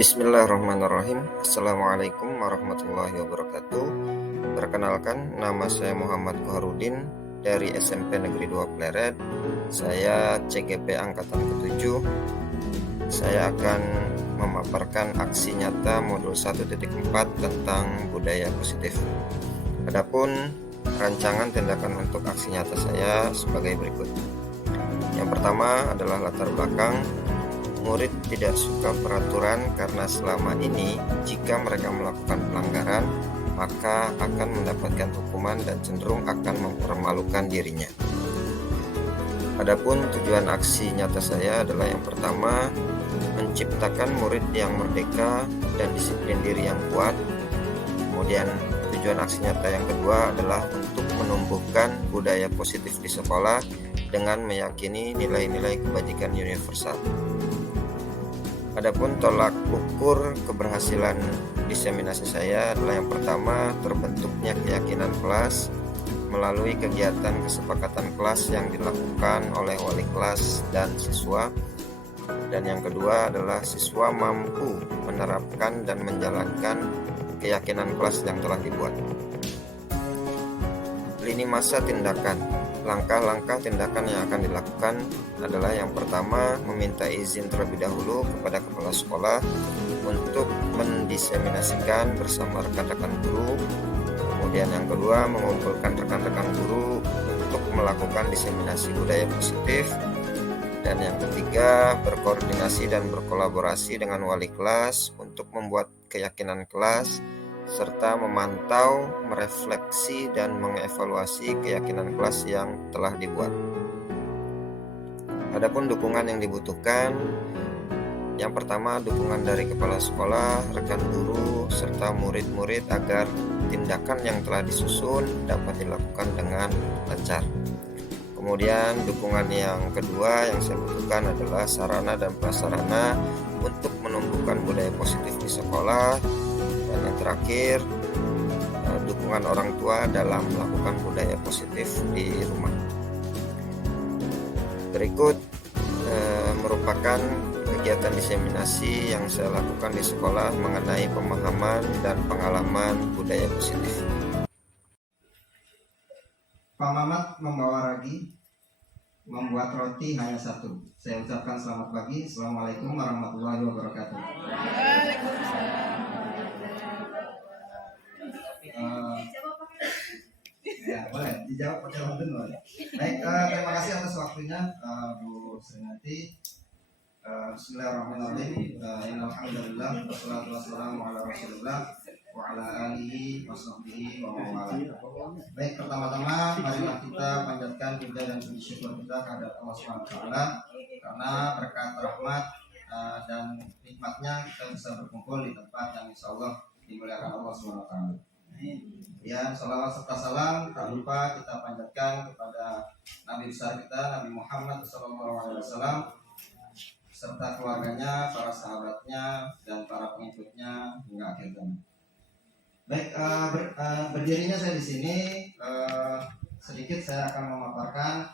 Bismillahirrahmanirrahim. Assalamualaikum warahmatullahi wabarakatuh. Perkenalkan, nama saya Muhammad Koharudin dari SMP Negeri 2 Pleret. Saya CGP Angkatan ke-7. Saya akan memaparkan aksi nyata modul 1.4 tentang budaya positif. Adapun rancangan tindakan untuk aksi nyata saya sebagai berikut. Yang pertama adalah latar belakang. Murid tidak suka peraturan karena selama ini jika mereka melakukan pelanggaran maka akan mendapatkan hukuman dan cenderung akan mempermalukan dirinya. Adapun tujuan aksi nyata saya adalah yang pertama, menciptakan murid yang merdeka dan disiplin diri yang kuat. Kemudian tujuan aksi nyata yang kedua adalah untuk menumbuhkan budaya positif di sekolah dengan meyakini nilai-nilai kebajikan universal. Adapun tolak ukur keberhasilan diseminasi saya adalah yang pertama, terbentuknya keyakinan kelas melalui kegiatan kesepakatan kelas yang dilakukan oleh wali kelas dan siswa. Dan yang kedua adalah siswa mampu menerapkan dan menjalankan keyakinan kelas yang telah dibuat. Lini masa tindakan. Langkah-langkah tindakan yang akan dilakukan adalah yang pertama, meminta izin terlebih dahulu kepada kepala sekolah untuk mendiseminasikan bersama rekan-rekan guru. Kemudian yang kedua, mengumpulkan rekan-rekan guru untuk melakukan diseminasi budaya positif. Dan yang ketiga, berkoordinasi dan berkolaborasi dengan wali kelas untuk membuat keyakinan kelas serta memantau, merefleksi, dan mengevaluasi keyakinan kelas yang telah dibuat. Adapun dukungan yang dibutuhkan, yang pertama dukungan dari kepala sekolah, rekan guru, serta murid-murid agar tindakan yang telah disusun dapat dilakukan dengan lancar. Kemudian dukungan yang kedua yang saya butuhkan adalah sarana dan prasarana untuk menumbuhkan budaya positif di sekolah. Dan yang terakhir, dukungan orang tua dalam melakukan budaya positif di rumah. Berikut merupakan kegiatan diseminasi yang saya lakukan di sekolah mengenai pemahaman dan pengalaman budaya positif. Pak Mamat membawa ragi, membuat roti hanya satu. Saya ucapkan selamat pagi. Assalamualaikum warahmatullahi wabarakatuh. Ya, boleh dijawab pakai London boleh. Baik, terima kasih atas waktunya, Bu Srinati. Bismillahirrahmanirrahim. Alhamdulillah, wassalatu wassalamu ala Rasulillah wa ala alihi wa sahbihi wa mawala. Baik, pertama-tama marilah kita panjatkan puja dan puji syukur kita kepada Allah SWT karena berkat rahmat dan nikmatnya kita bisa berkumpul di tempat yang insya Allah dimuliakan Allah SWT. Ya, salawat serta salam tak lupa kita panjatkan kepada Nabi besar kita, Nabi Muhammad SAW, serta keluarganya, para sahabatnya, dan para pengikutnya hingga akhir zaman. Baik, berdirinya saya di sini, sedikit saya akan memaparkan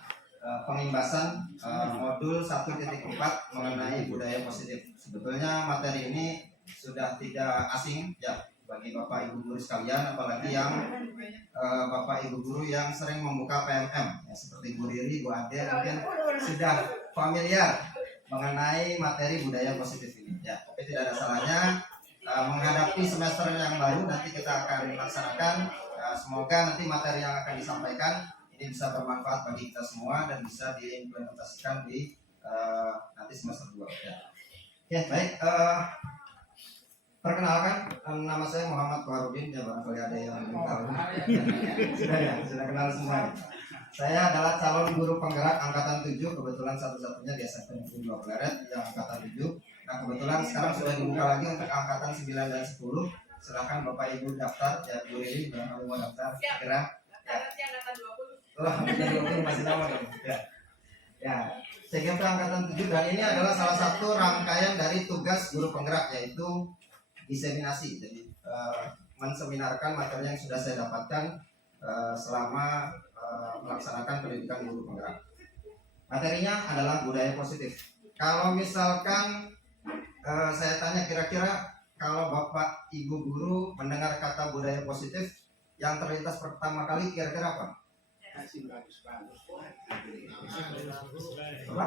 pengimbasan modul 1.4 mengenai budaya positif. Sebetulnya materi ini sudah tidak asing ya bagi Bapak Ibu guru sekalian, apalagi yang Bapak Ibu guru yang sering membuka PMM ya, seperti Bu Riri, Bu Ade mungkin sudah familiar mengenai materi budaya positif ini ya. Tapi tidak ada salahnya menghadapi semester yang baru nanti kita akan laksanakan. Semoga nanti materi yang akan disampaikan ini bisa bermanfaat bagi kita semua dan bisa diimplementasikan di nanti semester 2 ya. Ya, baik, perkenalkan, nama saya Muhammad Koharudin ya, barangkali ada yang belum tahu. Sudah kenal semua. Saya adalah calon guru penggerak angkatan 7, kebetulan satu-satunya di SMP Negeri 2 Pleret yang angkatan 7. Nah, kebetulan sekarang sudah dibuka lagi untuk angkatan 9 dan 10. Silakan Bapak Ibu daftar ya, Bu Riri barangkali mau daftar segera. Ya. Angkatan 20 masih lama kan? Ya. Ya, CGP angkatan 7 dan ini adalah salah satu rangkaian dari tugas guru penggerak yaitu diseminasi. Jadi menseminarkan materi yang sudah saya dapatkan selama melaksanakan pendidikan guru penggerak. Materinya adalah budaya positif. Kalau misalkan saya tanya, kira-kira kalau Bapak Ibu guru mendengar kata budaya positif, yang terlintas pertama kali kira-kira apa? Apa?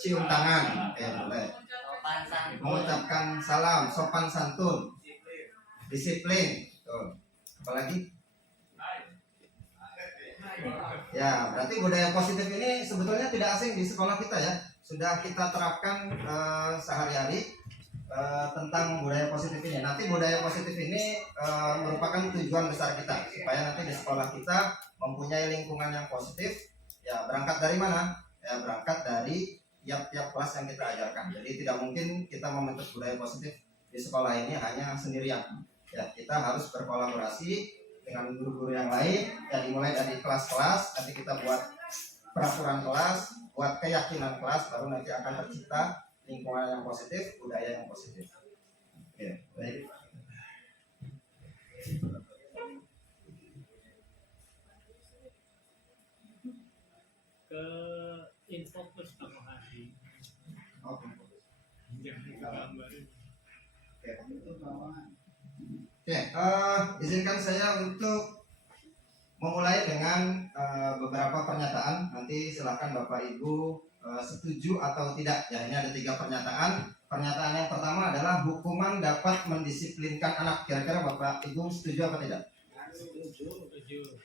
Cium tangan, boleh. Mengucapkan salam, sopan santun, disiplin. Tuh. Apalagi? Ya, berarti budaya positif ini sebetulnya tidak asing di sekolah kita ya. Sudah kita terapkan sehari-hari tentang budaya positif ini. Nanti budaya positif ini merupakan tujuan besar kita supaya nanti di sekolah kita mempunyai lingkungan yang positif. Ya, berangkat dari mana? Ya, berangkat dari tiap-tiap kelas yang kita ajarkan. Jadi tidak mungkin kita membentuk budaya positif di sekolah ini hanya sendirian. Ya, kita harus berkolaborasi dengan guru-guru yang lain. Ya, dimulai dari kelas-kelas, nanti kita buat peraturan kelas, buat keyakinan kelas, baru nanti akan tercipta lingkungan yang positif, budaya yang positif. Oke, baik. Ke infocus kamu hari. Oke. Oke, izinkan saya untuk memulai dengan beberapa pernyataan. Nanti silakan Bapak Ibu setuju atau tidak. Ya, ini ada 3 pernyataan. Pernyataan yang pertama adalah hukuman dapat mendisiplinkan anak. Kira-kira Bapak Ibu setuju apa tidak? Setuju.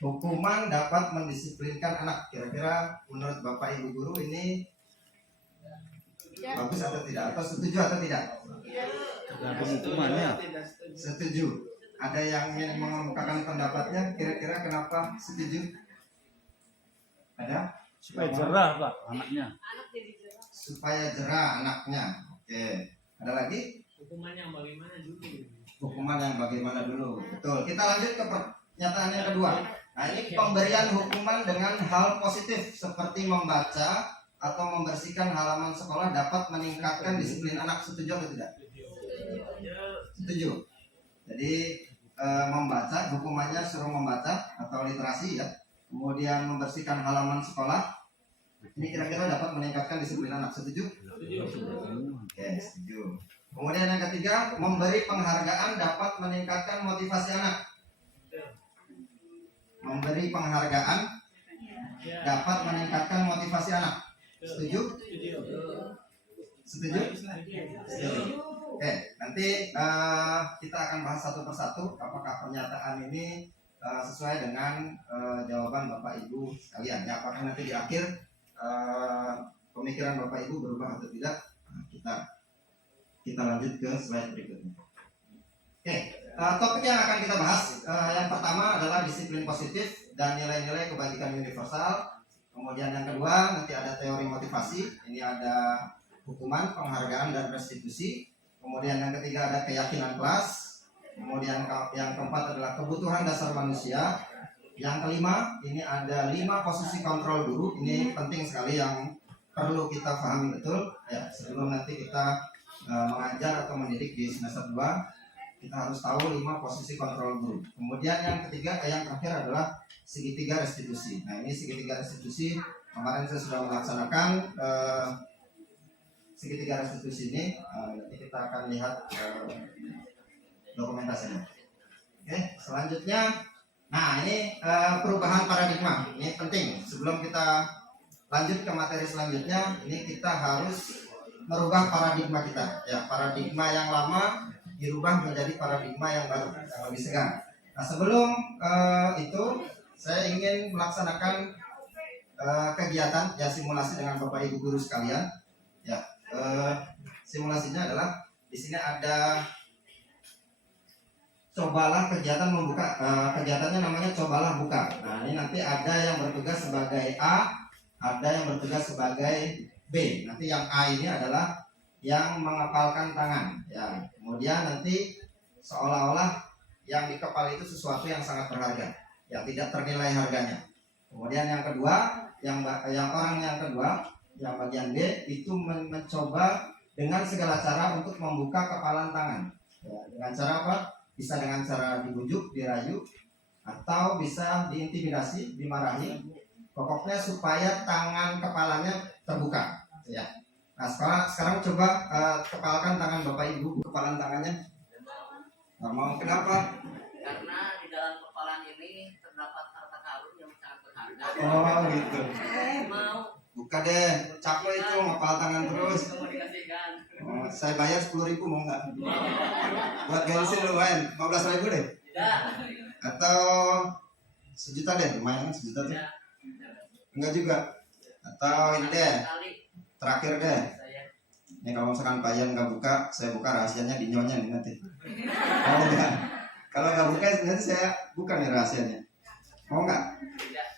Hukuman dapat mendisiplinkan anak. Kira-kira menurut Bapak Ibu guru ini bagus atau tidak? Atau setuju atau tidak? Tergantung hukumannya. Setuju. Ada yang ingin mengemukakan pendapatnya? Kira-kira kenapa setuju? Ada? Supaya jerah Pak anaknya. Supaya jerah anaknya. Oke. Ada lagi? Hukuman yang bagaimana dulu? Hukuman yang bagaimana dulu? Betul. Kita lanjut ke pernyataan yang kedua. Nah, ini pemberian hukuman dengan hal positif seperti membaca atau membersihkan halaman sekolah dapat meningkatkan disiplin anak. Setuju atau tidak? Setuju. Jadi membaca, hukumannya suruh membaca atau literasi ya. Kemudian membersihkan halaman sekolah. Ini kira-kira dapat meningkatkan disiplin anak. Setuju? Oke, setuju. Kemudian yang ketiga, memberi penghargaan dapat meningkatkan motivasi anak. Memberi penghargaan dapat meningkatkan motivasi anak. Setuju? Setuju? Setuju. Oke, nanti kita akan bahas satu persatu apakah pernyataan ini sesuai dengan jawaban Bapak Ibu sekalian. Ya, apakah nanti di akhir pemikiran Bapak Ibu berubah atau tidak? Nah, kita lanjut ke slide berikutnya. Oke, topik yang akan kita bahas yang pertama adalah disiplin positif dan nilai-nilai kebajikan universal. Kemudian yang kedua nanti ada teori motivasi. Ini ada hukuman, penghargaan dan restitusi. Kemudian yang ketiga ada keyakinan kelas. Kemudian yang keempat adalah kebutuhan dasar manusia. Yang kelima ini ada 5 posisi kontrol guru. Ini penting sekali yang perlu kita pahami betul. Ya, sebelum nanti kita mengajar atau mendidik di semester 2, kita harus tahu 5 posisi kontrol guru. Kemudian yang ketiga, yang terakhir adalah segitiga restitusi. Nah, ini segitiga restitusi kemarin saya sudah melaksanakan segitiga restitusi ini. Nanti kita akan lihat dokumentasinya. Oke, selanjutnya, nah ini perubahan paradigma. Ini penting. Sebelum kita lanjut ke materi selanjutnya, ini kita harus merubah paradigma kita. Ya, paradigma yang lama dirubah menjadi paradigma yang baru, yang lebih segar. Nah, sebelum itu saya ingin melaksanakan kegiatan ya simulasi dengan Bapak Ibu guru sekalian. Ya, simulasinya adalah di sini ada cobalah kegiatan membuka. Kegiatannya namanya cobalah buka. Nah, ini nanti ada yang bertugas sebagai A, ada yang bertugas sebagai B. Nanti yang A ini adalah yang mengepalkan tangan. Ya, kemudian nanti seolah-olah yang dikepal itu sesuatu yang sangat berharga, yang tidak ternilai harganya. Kemudian yang kedua, yang orang yang kedua, yang bagian B itu mencoba dengan segala cara untuk membuka kepalan tangan. Ya, dengan cara apa? Bisa dengan cara dibujuk, dirayu, atau bisa diintimidasi, dimarahi. Pokoknya supaya tangan kepalanya terbuka. Ya. Nah sekarang coba kepalakan tangan Bapak Ibu, kepalan tangannya. Nggak mau, kenapa? Karena di dalam kepalan ini terdapat harta karun yang sangat berharga. Oh gitu. Mau Buka deh, capek itu ngepal tangan terus. mau dikasihkan. Oh, saya bayar 10.000 mau nggak? Buat bensin lumayan, 15.000 deh. Tidak. Atau 1 juta deh, lumayan kan 1 juta tuh. Tidak. Enggak juga. Atau ini deh, Sekali terakhir deh. saya. Ini kalau misalkan Bayan nggak buka, saya buka rahasianya di nyonya nih nanti. Mau nggak? Kalau nggak buka, nanti saya buka nih rahasianya. Mau nggak? Tidak.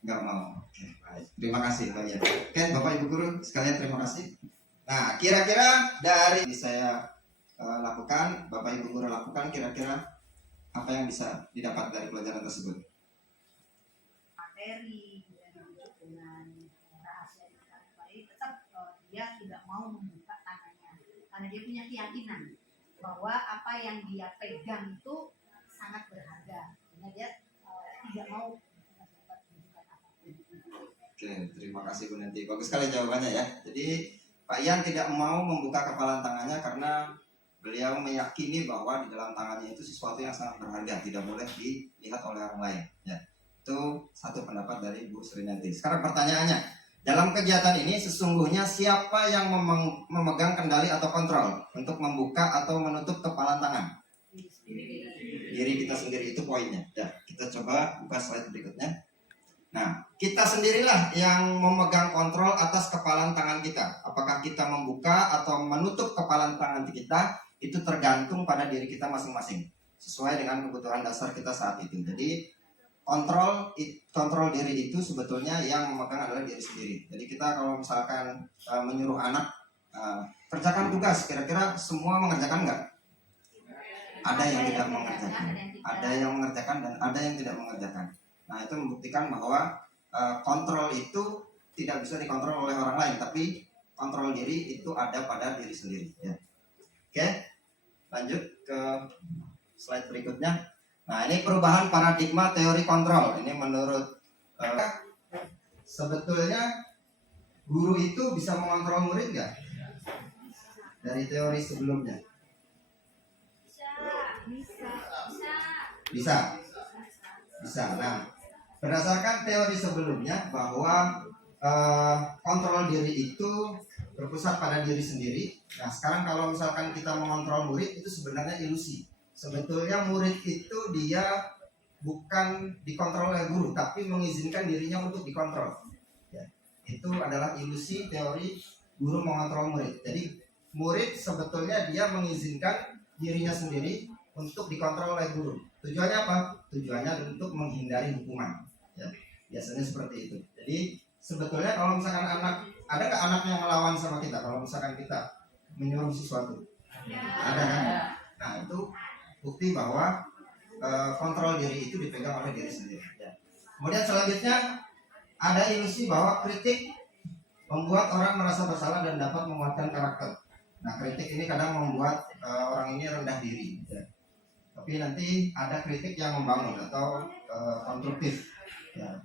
Nggak mau. Oke, baik. Terima kasih Bayan. Oke, Bapak Ibu Guru sekalian terima kasih. Nah, kira-kira dari yang saya lakukan, Bapak Ibu Guru lakukan, kira-kira apa yang bisa didapat dari pelajaran tersebut? Materi dan dengan rahasia yang sangat baik, tetap dia tidak mau membuka tangannya karena dia punya keyakinan bahwa apa yang dia pegang itu sangat berharga, sehingga dia tidak mau dapat membuka apapun. Oke, terima kasih Bu Nanti. Bagus sekali jawabannya ya. Jadi Pak Ian tidak mau membuka kepalan tangannya karena beliau meyakini bahwa di dalam tangannya itu sesuatu yang sangat berharga, tidak boleh dilihat oleh orang lain. Ya, itu satu pendapat dari Bu Sri Nanti. Sekarang pertanyaannya, dalam kegiatan ini sesungguhnya siapa yang memegang kendali atau kontrol untuk membuka atau menutup kepalan tangan? Diri kita sendiri, itu poinnya. Ya, kita coba buka slide berikutnya. Nah, kita sendirilah yang memegang kontrol atas kepalan tangan kita. Apakah kita membuka atau menutup kepalan tangan kita, itu tergantung pada diri kita masing-masing, sesuai dengan kebutuhan dasar kita saat itu. Jadi kontrol diri itu sebetulnya yang memegang adalah diri sendiri. Jadi kita kalau misalkan menyuruh anak kerjakan tugas, kira-kira semua mengerjakan nggak? Ada yang tidak mengerjakan, ada yang mengerjakan dan ada yang tidak mengerjakan. Nah, itu membuktikan bahwa kontrol itu tidak bisa dikontrol oleh orang lain, tapi kontrol diri itu ada pada diri sendiri. Ya. Oke, lanjut ke slide berikutnya. Nah, ini perubahan paradigma teori kontrol. Ini menurut sebetulnya guru itu bisa mengontrol murid nggak? Dari teori sebelumnya. Bisa. Nah, berdasarkan teori sebelumnya bahwa kontrol diri itu berpusat pada diri sendiri. Nah, sekarang kalau misalkan kita mengontrol murid, itu sebenarnya ilusi. Sebetulnya murid itu dia bukan dikontrol oleh guru, tapi mengizinkan dirinya untuk dikontrol. Ya, itu adalah ilusi teori guru mengontrol murid. Jadi murid sebetulnya dia mengizinkan dirinya sendiri untuk dikontrol oleh guru. Tujuannya apa? Tujuannya untuk menghindari hukuman. Ya, biasanya seperti itu. Jadi sebetulnya kalau misalkan ada nggak anak yang melawan sama kita? Kalau misalkan kita menyuruh sesuatu, ada kan? Nah, itu bukti bahwa kontrol diri itu dipegang oleh diri sendiri. Ya. Kemudian selanjutnya ada ilusi bahwa kritik membuat orang merasa bersalah dan dapat menguatkan karakter. Nah, kritik ini kadang membuat orang ini rendah diri. Ya. Tapi nanti ada kritik yang membangun atau konstruktif. Ya.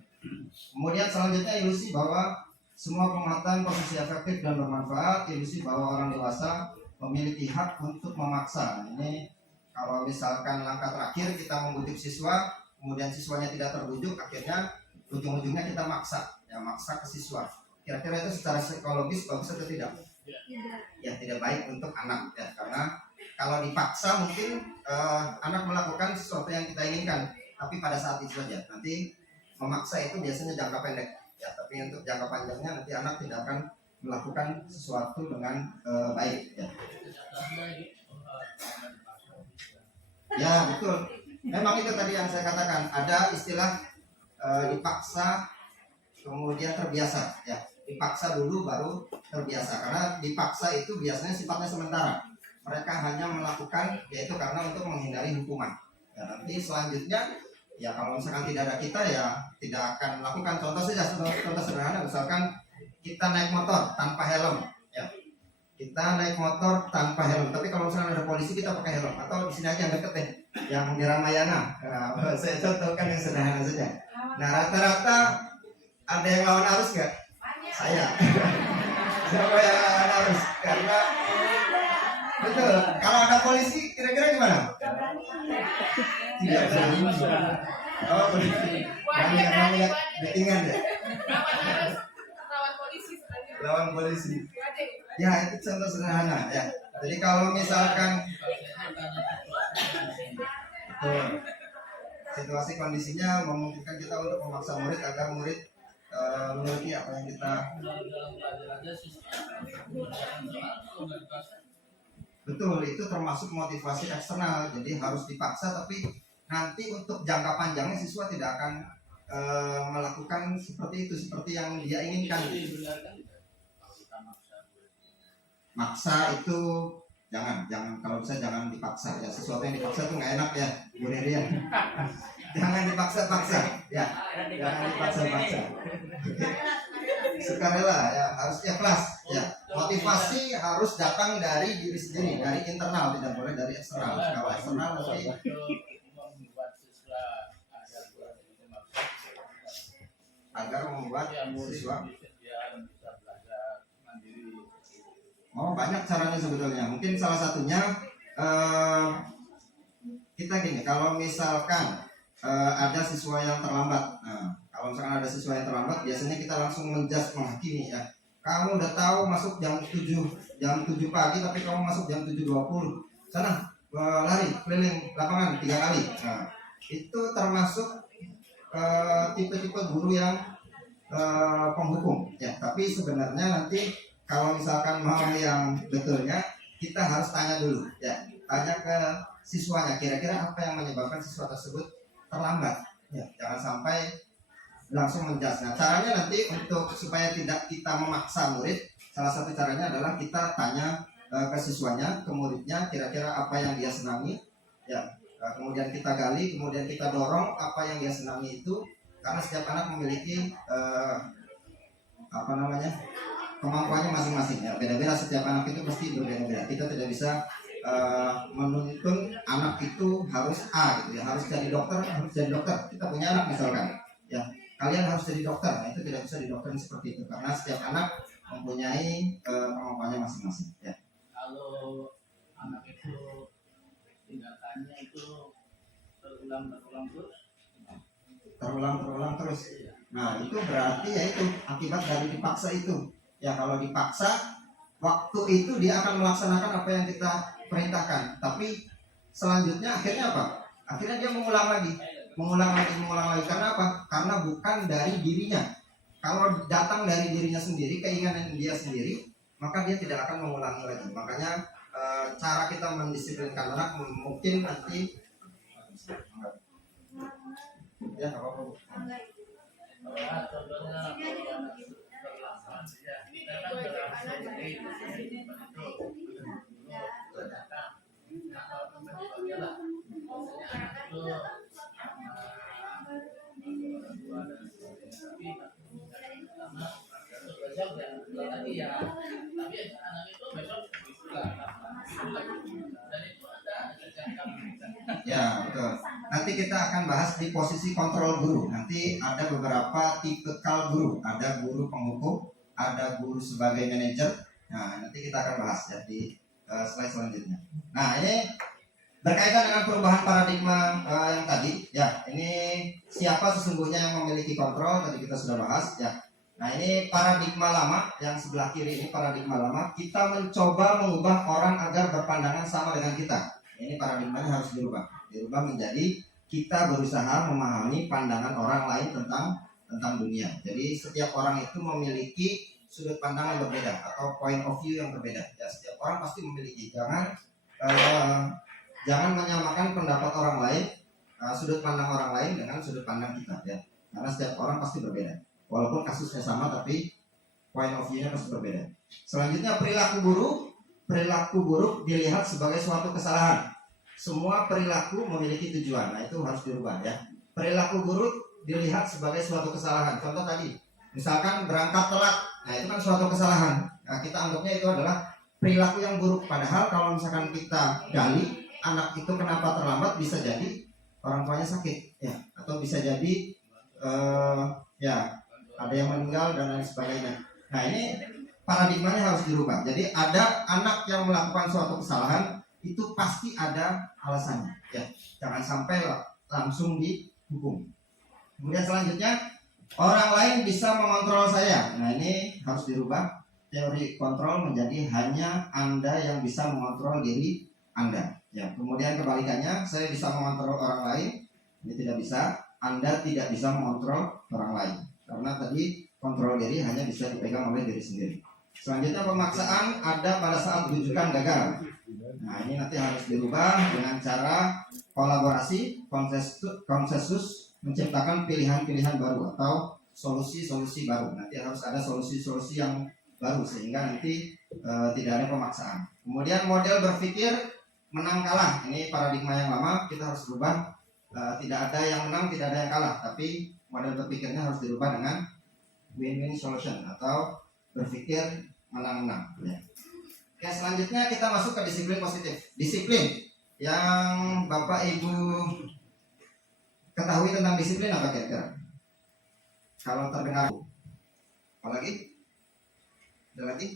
Kemudian selanjutnya ilusi bahwa semua penguatan posisi efektif dan bermanfaat, ilusi bahwa orang dewasa memiliki hak untuk memaksa. Ini kalau misalkan langkah terakhir kita membujuk siswa, kemudian siswanya tidak terbujuk, akhirnya ujung-ujungnya kita maksa ke siswa. Kira-kira itu secara psikologis bagus atau tidak? Ya, tidak baik untuk anak ya, karena kalau dipaksa mungkin anak melakukan sesuatu yang kita inginkan, tapi pada saat itu saja. Nanti memaksa itu biasanya jangka pendek ya, tapi untuk jangka panjangnya nanti anak tidak akan melakukan sesuatu dengan baik ya. Ya, betul. Memang itu tadi yang saya katakan, ada istilah dipaksa kemudian terbiasa ya. Dipaksa dulu baru terbiasa, karena dipaksa itu biasanya sifatnya sementara. Mereka hanya melakukan yaitu karena untuk menghindari hukuman. Ya, nanti selanjutnya ya kalau misalkan tidak ada kita ya tidak akan melakukan. Contoh sederhana, misalkan kita naik motor tanpa helm ya. Kita naik motor tanpa helm, tapi kalau misalkan ada polisi kita pakai helm. Atau di sini aja yang deket deh, yang di Ramayana. Nah, saya contohkan yang sederhana saja. Nah, rata-rata ada yang lawan arus nggak? Saya Siapa yang harus? Karena betul. Kalau ada polisi, kira-kira gimana? Tidak berani. Oh, polisi. Berani karena lihat bettingan ya. Lawan polisi. Ya, itu contoh sederhana ya. Jadi kalau misalkan betul, situasi kondisinya memungkinkan kita untuk memaksa murid agar murid menuruti apa yang kita. Betul, itu termasuk motivasi eksternal. Jadi harus dipaksa, tapi nanti untuk jangka panjangnya siswa tidak akan melakukan seperti itu, seperti yang dia inginkan. Maksa itu jangan kalau bisa jangan dipaksa ya. Sesuatu yang dipaksa itu nggak enak ya, Bu Ririan. Jangan dipaksa-paksa ya, jangan dipaksa-paksa. Sukarela ya, harus ikhlas ya. Motivasi harus datang dari diri sendiri, dari internal, tidak boleh dari eksternal. Kalau eksternal nanti agar membuat siswa. Oh, banyak caranya sebetulnya. Mungkin salah satunya kita gini, kalau misalkan ada siswa yang terlambat. Nah, kalau misalkan ada siswa yang terlambat, biasanya kita langsung menghakimi ya. Kamu udah tahu masuk jam 7 pagi, tapi kamu masuk jam 7.20. Sana lari keliling lapangan 3 kali. Nah, itu termasuk tipe-tipe guru yang penghukum ya. Tapi sebenarnya nanti kalau misalkan mau yang betulnya, kita harus tanya dulu ya, tanya ke siswanya kira-kira apa yang menyebabkan siswa tersebut terlambat ya. Jangan sampai langsung menjudge. Nah, caranya nanti untuk supaya tidak kita memaksa murid, salah satu caranya adalah kita tanya ke siswanya, ke muridnya, kira-kira apa yang dia senangi ya. Kemudian kita gali, kemudian kita dorong apa yang dia senangi itu, karena setiap anak memiliki kemampuannya masing-masing ya, beda-beda. Setiap anak itu pasti berbeda-beda. Kita tidak bisa menuntun anak itu harus A gitu ya, harus jadi dokter. Kita punya anak misalkan ya, kalian harus jadi dokter. Nah, itu tidak bisa didoktrin seperti itu, karena setiap anak mempunyai kemampuannya masing-masing ya. Kalau anak itu tindakannya itu terulang terus, nah itu berarti ya itu akibat dari dipaksa itu ya. Kalau dipaksa, waktu itu dia akan melaksanakan apa yang kita perintahkan, tapi selanjutnya akhirnya apa? Akhirnya dia mengulang lagi. Karena apa? Karena bukan dari dirinya. Kalau datang dari dirinya sendiri, keinginan dia sendiri, maka dia tidak akan mengulangi lagi. Makanya cara kita mendisiplinkan anak mungkin nanti ya apa-apa. Ya, betul. Nanti kita akan bahas di posisi kontrol guru. Nanti ada beberapa tipikal guru. Ada guru penghukum, ada guru sebagai manajer. Nah, nanti kita akan bahas ya di slide selanjutnya. Nah, ini berkaitan dengan perubahan paradigma yang tadi. Ya, ini siapa sesungguhnya yang memiliki kontrol? Tadi kita sudah bahas ya. Nah, ini paradigma lama yang sebelah kiri ini paradigma lama. Kita mencoba mengubah orang agar berpandangan sama dengan kita. Ini paradigmanya harus dirubah menjadi kita berusaha memahami pandangan orang lain tentang dunia. Jadi setiap orang itu memiliki sudut pandang yang berbeda atau point of view yang berbeda. Ya, setiap orang pasti memiliki. Jangan menyamakan pendapat orang lain, sudut pandang orang lain dengan sudut pandang kita ya. Karena setiap orang pasti berbeda. Walaupun kasusnya sama, tapi point of view-nya pasti berbeda. Selanjutnya perilaku buruk dilihat sebagai suatu kesalahan. Semua perilaku memiliki tujuan. Nah, itu harus dirubah ya. Perilaku buruk dilihat sebagai suatu kesalahan. Contoh tadi, misalkan berangkat telat. Nah, itu kan suatu kesalahan. Nah, kita anggapnya itu adalah perilaku yang buruk. Padahal kalau misalkan kita gali, anak itu kenapa terlambat, bisa jadi orang tuanya sakit ya, atau bisa jadi ya ada yang meninggal dan lain sebagainya. Nah, ini paradigmanya harus dirubah. Jadi ada anak yang melakukan suatu kesalahan itu pasti ada alasannya, ya. Jangan sampai langsung dihukum. Kemudian selanjutnya, orang lain bisa mengontrol saya. Nah, ini harus dirubah. Teori kontrol menjadi hanya Anda yang bisa mengontrol diri Anda. Ya, kemudian kebalikannya, saya bisa mengontrol orang lain. Ini tidak bisa. Anda tidak bisa mengontrol orang lain. Karena tadi kontrol diri hanya bisa dipegang oleh diri sendiri. Selanjutnya, pemaksaan ada pada saat rujukan gagal. Nah, ini nanti harus dirubah dengan cara kolaborasi, konsensus, menciptakan pilihan-pilihan baru atau solusi-solusi baru. Nanti harus ada solusi-solusi yang baru sehingga nanti tidak ada pemaksaan. Kemudian model berpikir menang kalah. Ini paradigma yang lama, kita harus berubah. Tidak ada yang menang, tidak ada yang kalah, tapi model berpikirnya harus dirubah dengan win-win solution atau berpikir menang-menang. Ya. Oke, selanjutnya kita masuk ke disiplin positif. Disiplin yang Bapak Ibu ketahui tentang disiplin apa kira-kira? Kalau terdengar, apalagi? Ada lagi?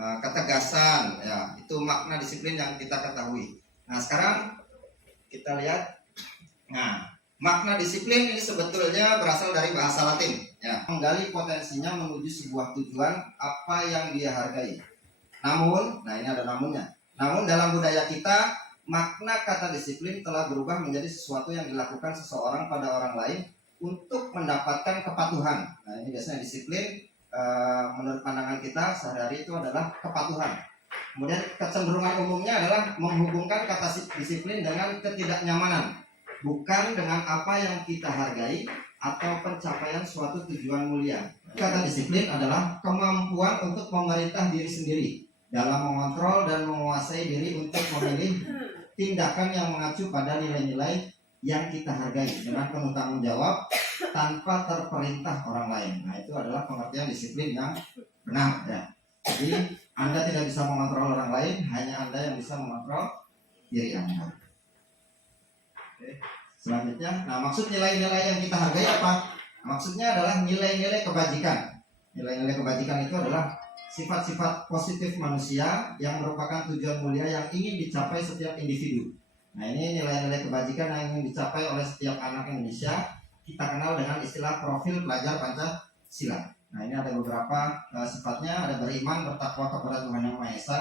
Ketegasan, ya itu makna disiplin yang kita ketahui. Nah, sekarang kita lihat. Nah, makna disiplin ini sebetulnya berasal dari bahasa Latin, ya, menggali potensinya menuju sebuah tujuan apa yang dia hargai. Namun, nah ini ada namunnya. Namun dalam budaya kita, makna kata disiplin telah berubah menjadi sesuatu yang dilakukan seseorang pada orang lain untuk mendapatkan kepatuhan. Nah, ini biasanya disiplin menurut pandangan kita sehari-hari itu adalah kepatuhan. Kemudian kecenderungan umumnya adalah menghubungkan kata disiplin dengan ketidaknyamanan, bukan dengan apa yang kita hargai atau pencapaian suatu tujuan mulia. Kata disiplin adalah kemampuan untuk memerintah diri sendiri dalam mengontrol dan menguasai diri untuk memilih tindakan yang mengacu pada nilai-nilai yang kita hargai dengan penuh tanggung jawab tanpa terperintah orang lain. Nah, itu adalah pengertian disiplin yang benar, ya. Jadi Anda tidak bisa mengontrol orang lain, hanya Anda yang bisa mengontrol diri Anda. Oke. Selanjutnya, nah maksud nilai-nilai yang kita hargai apa? Maksudnya adalah nilai-nilai kebajikan. Nilai-nilai kebajikan itu adalah sifat-sifat positif manusia yang merupakan tujuan mulia yang ingin dicapai setiap individu. Nah, ini nilai-nilai kebajikan yang ingin dicapai oleh setiap anak Indonesia. Kita kenal dengan istilah profil pelajar Pancasila. Nah, ini ada beberapa sifatnya, ada beriman, bertakwa kepada Tuhan Yang Maha Esa,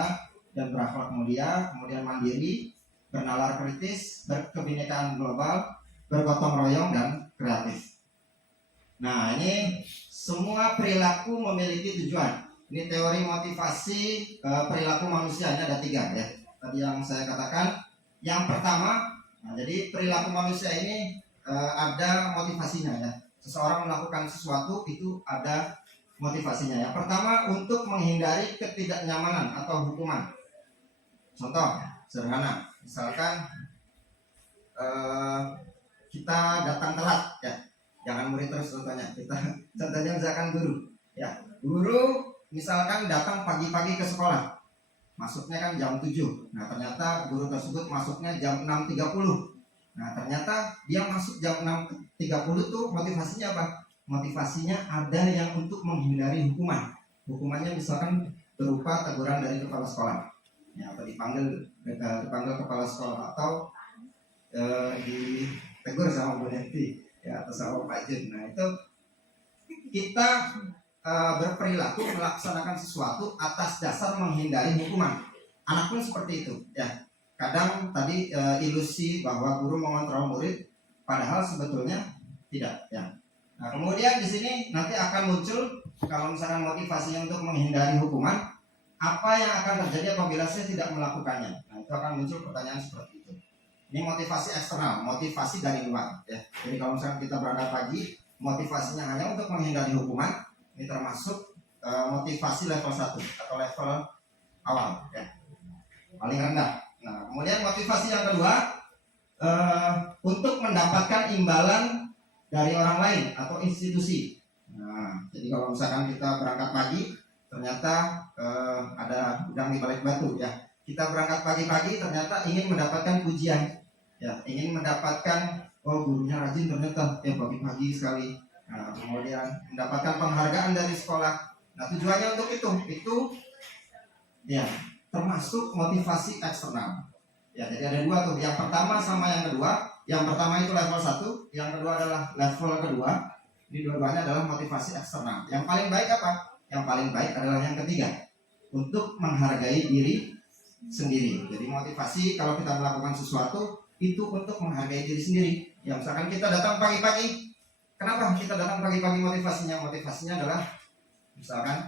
dan berakhlak mulia, kemudian mandiri, bernalar kritis, berkebinekaan global, bergotong royong, dan kreatif. Nah, ini semua perilaku memiliki tujuan. Ini teori motivasi perilaku manusia, ini ada 3 ya. Tadi yang saya katakan, yang pertama, nah, jadi perilaku manusia ini ada motivasinya ya. Seseorang melakukan sesuatu itu ada motivasinya. Yang pertama, untuk menghindari ketidaknyamanan atau hukuman. Contoh sederhana, misalkan kita datang telat ya, jangan murid terus contohnya. Contohnya misalkan guru ya, guru misalkan datang pagi-pagi ke sekolah, masuknya kan jam 7. Nah, ternyata guru tersebut masuknya jam 6.30. Nah, ternyata dia masuk jam 6.30 tuh motivasinya apa? Motivasinya ada yang untuk menghindari hukuman. Hukumannya misalkan berupa teguran dari kepala sekolah, ya, atau dipanggil kepala sekolah, atau ditegur sama Bu Neti, ya, atau sama Pak Jun. Nah, itu kita berperilaku melaksanakan sesuatu atas dasar menghindari hukuman. Anak pun seperti itu, ya. Kadang tadi ilusi bahwa guru mengontrol murid, padahal sebetulnya tidak, ya. Nah, kemudian di sini nanti akan muncul kalau misalkan motivasinya untuk menghindari hukuman, apa yang akan terjadi apabila saya tidak melakukannya? Nah, itu akan muncul pertanyaan seperti itu. Ini motivasi eksternal, motivasi dari luar, ya. Jadi kalau misalkan kita berangkat pagi, motivasinya hanya untuk menghindari hukuman, ini termasuk motivasi level 1 atau level awal, ya, paling rendah. Nah, kemudian motivasi yang kedua, untuk mendapatkan imbalan dari orang lain atau institusi. Nah, jadi kalau misalkan kita berangkat pagi, ternyata ada udang di balik batu, ya. Kita berangkat pagi-pagi, ternyata ingin mendapatkan pujian, ya, ingin mendapatkan, oh gurunya rajin ternyata, ya pagi-pagi sekali. Nah, kemudian mendapatkan penghargaan dari sekolah. Nah, tujuannya untuk itu ya termasuk motivasi eksternal. Ya, jadi ada dua tuh. Yang pertama sama yang kedua. Yang pertama itu level 1, yang kedua adalah level kedua. Ini dua-duanya adalah motivasi eksternal. Yang paling baik apa? Yang paling baik adalah yang ketiga, untuk menghargai diri sendiri. Jadi motivasi kalau kita melakukan sesuatu itu untuk menghargai diri sendiri. Ya, misalkan kita datang pagi-pagi. Kenapa kita datang pagi-pagi motivasinya? Motivasinya adalah misalkan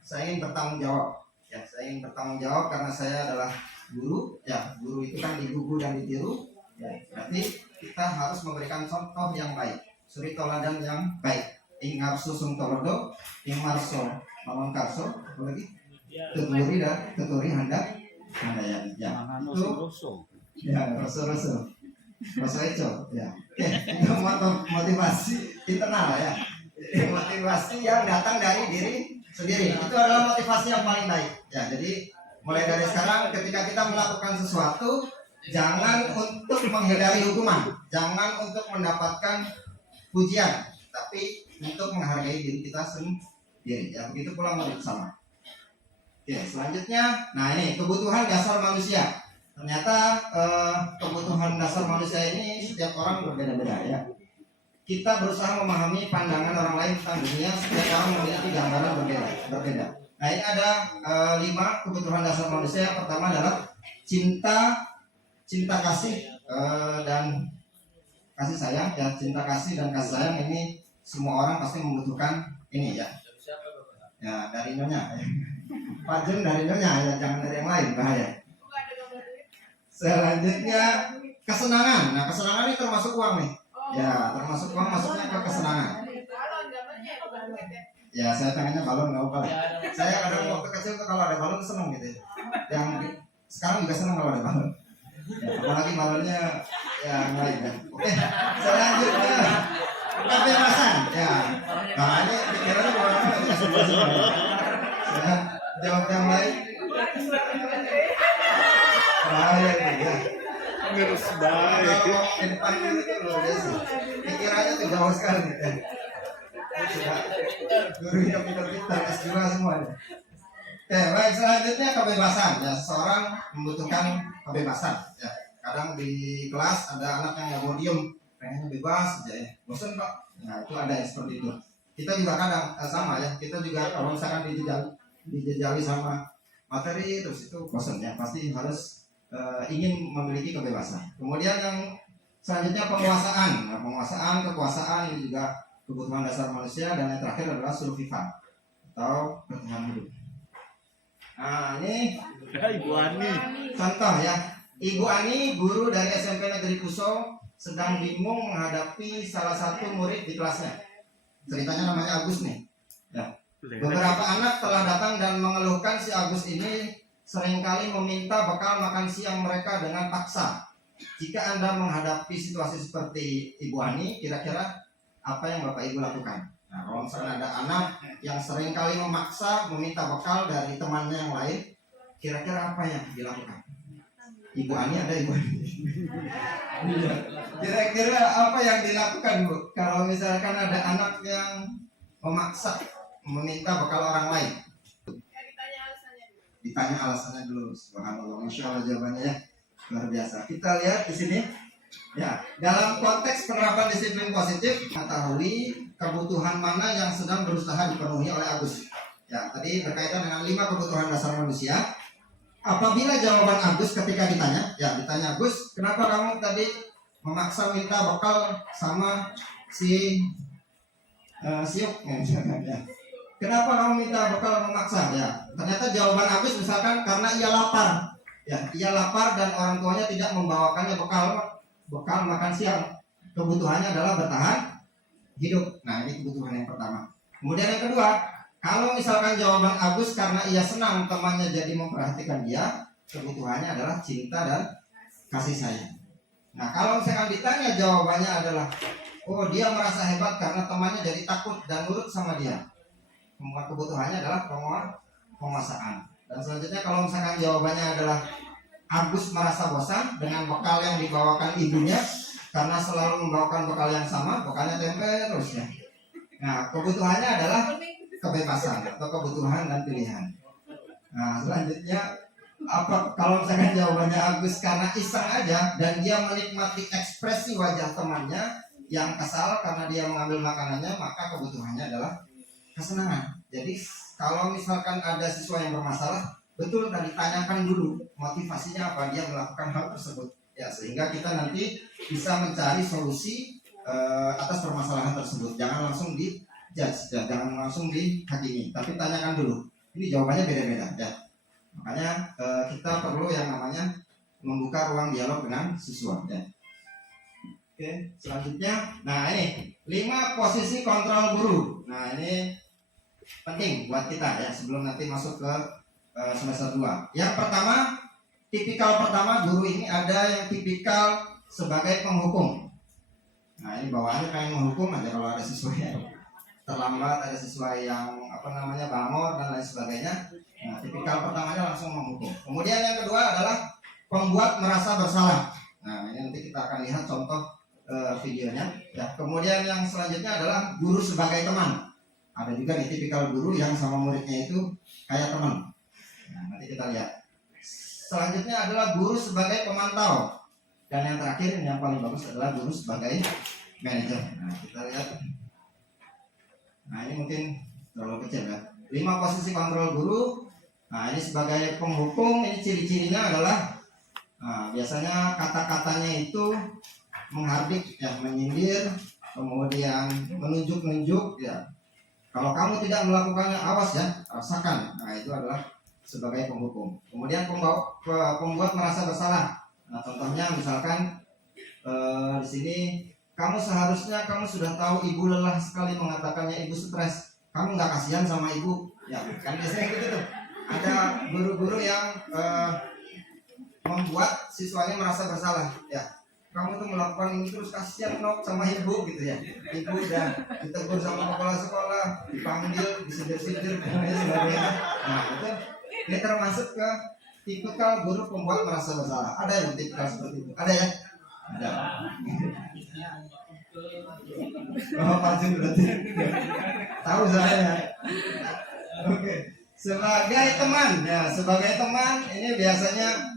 saya ingin bertanggung jawab. Ya, saya ingin bertanggung jawab karena saya adalah guru. Ya, guru itu kan digugu dan ditiru. Ya, berarti kita harus memberikan contoh yang baik, suri toladan yang baik. Ing ngarso sung tolodo, ing marso mamang karso, apa lagi? Tuturi hendak handaya. Ya, Mangan itu roso. ya roso eco. Ya, itu motivasi internal ya. Motivasi yang datang dari diri sendiri. Itu adalah motivasi yang paling baik. Ya, jadi mulai dari sekarang ketika kita melakukan sesuatu, jangan untuk menghindari hukuman, jangan untuk mendapatkan pujian, tapi untuk menghargai diri kita sendiri. Ya, begitu pula murid sama. Oke, selanjutnya, nah ini kebutuhan dasar manusia. Ternyata kebutuhan dasar manusia ini setiap orang berbeda-beda ya. Kita berusaha memahami pandangan orang lain tentang dunia. Setiap orang memiliki gambaran berbeda. Nah, ini ada 5 kebutuhan dasar manusia. Yang pertama adalah cinta kasih dan kasih sayang. Ya, cinta kasih dan kasih sayang ini semua orang pasti membutuhkan ini ya. Ya, dari nyonya. Pak Jun dari nyonya ya, jangan dari yang lain, bahaya. Selanjutnya kesenangan. Nah, kesenangan ini termasuk uang nih. Ya, termasuk uang masuknya ke kesenangan. Ya, saya pengennya balon nggak apa-apa. Saya kadang waktu kecil tuh kalau ada balon seneng gitu. Yang sekarang juga seneng kalau ada balon. Ya, apalagi balonnya yang lain ya. Oke, selanjutnya kebebasan. Ya, nah ini pikirannya kemana-mana. Ya, jawab yang lain. Bahaya nih ya. Terus Kalau di depan dulu tuh luar biasa. Pikirannya tuh jauh sekali. Ya. Gurunya pintar-pintar S2 semuanya. Oke, baik, selanjutnya kebebasan. Ya, seseorang membutuhkan kebebasan. Ya, kadang di kelas ada anak yang nggak mau diem, pengennya bebas aja ya. Bosan Pak. Nah, itu ada yang seperti itu. Kita juga kadang sama ya. Kita juga kalau misalkan dijejali sama materi terus itu bosan ya. Pasti harus ingin memiliki kebebasan. Kemudian yang selanjutnya penguasaan. Nah, penguasaan, kekuasaan ini juga kebutuhan dasar manusia. Dan yang terakhir adalah survival atau bertahan hidup. Nah, ini Ibu Ani. contoh ya. Ibu Ani, guru dari SMP Negeri Kuso, sedang bingung menghadapi salah satu murid di kelasnya. Ceritanya namanya Agus nih. Ya. Beberapa anak telah datang dan mengeluhkan si Agus ini seringkali meminta bekal makan siang mereka dengan paksa. Jika Anda menghadapi situasi seperti Ibu Ani, kira-kira apa yang Bapak Ibu lakukan? Nah, kalau misalnya ada anak yang seringkali memaksa meminta bekal dari temannya yang lain, kira-kira apa yang dilakukan? Ibu Ani ada Ibu Ani. Kira-kira apa yang dilakukan Bu? Kalau misalkan ada anak yang memaksa meminta bekal orang lain? Ditanya alasannya dulu. Subhanallah, Masya Allah jawabannya ya luar biasa. Kita lihat di sini. Ya, dalam konteks penerapan disiplin positif, mengetahui kebutuhan mana yang sedang berusaha dipenuhi oleh Agus. Ya, tadi berkaitan dengan 5 kebutuhan dasar manusia. Apabila jawaban Agus ketika ditanya, Agus, kenapa kamu tadi memaksa minta bekal sama si Siuk? Ya. Kenapa kamu minta bekal memaksa? Ya, ternyata jawaban Agus misalkan karena ia lapar. Ya, ia lapar dan orang tuanya tidak membawakannya bekal makan siang. Kebutuhannya adalah bertahan hidup. Nah, ini kebutuhan yang pertama. Kemudian yang kedua, kalau misalkan jawaban Agus karena ia senang temannya jadi memperhatikan dia, kebutuhannya adalah cinta dan kasih sayang. Nah, kalau misalkan ditanya jawabannya adalah, oh dia merasa hebat karena temannya jadi takut dan nurut sama dia. Kebutuhannya adalah penguasaan. Dan selanjutnya kalau misalkan jawabannya adalah Agus merasa bosan dengan bekal yang dibawakan ibunya karena selalu membawakan bekal yang sama, bekalnya tempe terus ya. Nah, kebutuhannya adalah kebebasan atau kebutuhan dan pilihan. Nah, selanjutnya apa kalau misalkan jawabannya Agus karena iseng aja dan dia menikmati ekspresi wajah temannya yang kesal karena dia mengambil makanannya, maka kebutuhannya adalah kesenangan. Jadi kalau misalkan ada siswa yang bermasalah, betul tadi tanyakan dulu motivasinya apa dia melakukan hal tersebut ya, sehingga kita nanti bisa mencari solusi atas permasalahan tersebut. Jangan langsung di judge ya, jangan langsung dihakimi, tapi tanyakan dulu. Ini jawabannya beda-beda ya. Makanya kita perlu yang namanya membuka ruang dialog dengan siswa ya. Oke, selanjutnya, nah ini 5 posisi kontrol guru. Nah ini penting buat kita ya sebelum nanti masuk ke semester 2. Yang pertama, tipikal pertama guru ini ada yang tipikal sebagai penghukum. Nah ini bawaannya pengen menghukum aja kalau ada siswa yang terlambat, ada siswa yang bangor dan lain sebagainya. Nah tipikal pertamanya langsung menghukum. Kemudian yang kedua adalah pembuat merasa bersalah. Nah ini nanti kita akan lihat contoh videonya ya. Kemudian yang selanjutnya adalah guru sebagai teman. Ada juga nih tipikal guru yang sama muridnya itu kayak teman. Nah, nanti kita lihat. Selanjutnya adalah guru sebagai pemantau. Dan yang terakhir yang paling bagus adalah guru sebagai manajer. Nah, kita lihat. Nah, ini mungkin terlalu kecil ya. 5 posisi kontrol guru. Nah, ini sebagai penghukum, ini ciri-cirinya adalah biasanya kata-katanya itu menghardik ya, menyindir, kemudian menunjuk-nunjuk ya. Kalau kamu tidak melakukannya, awas ya, rasakan. Nah itu adalah sebagai penghukum. Kemudian pembuat merasa bersalah. Nah contohnya misalkan di sini kamu sudah tahu ibu lelah sekali mengatakannya, ibu stres. Kamu nggak kasihan sama ibu? Ya kan biasanya gitu tuh. Ada guru-guru yang membuat siswanya merasa bersalah. Ya kamu tuh melakukan ini terus, kasihan nok sama ibu gitu ya. Ibu udah ditegur sama kepala sekolah, dipanggil, disindir-sindir dan lain sebagainya. Nah itu ini termasuk ke tipikal guru pembuat merasa bersalah. Ada yang tipikal seperti itu? Ada ya? Ada. Oh Pak Jun berarti tahu saya. Oke. Sebagai teman ya, sebagai teman ini biasanya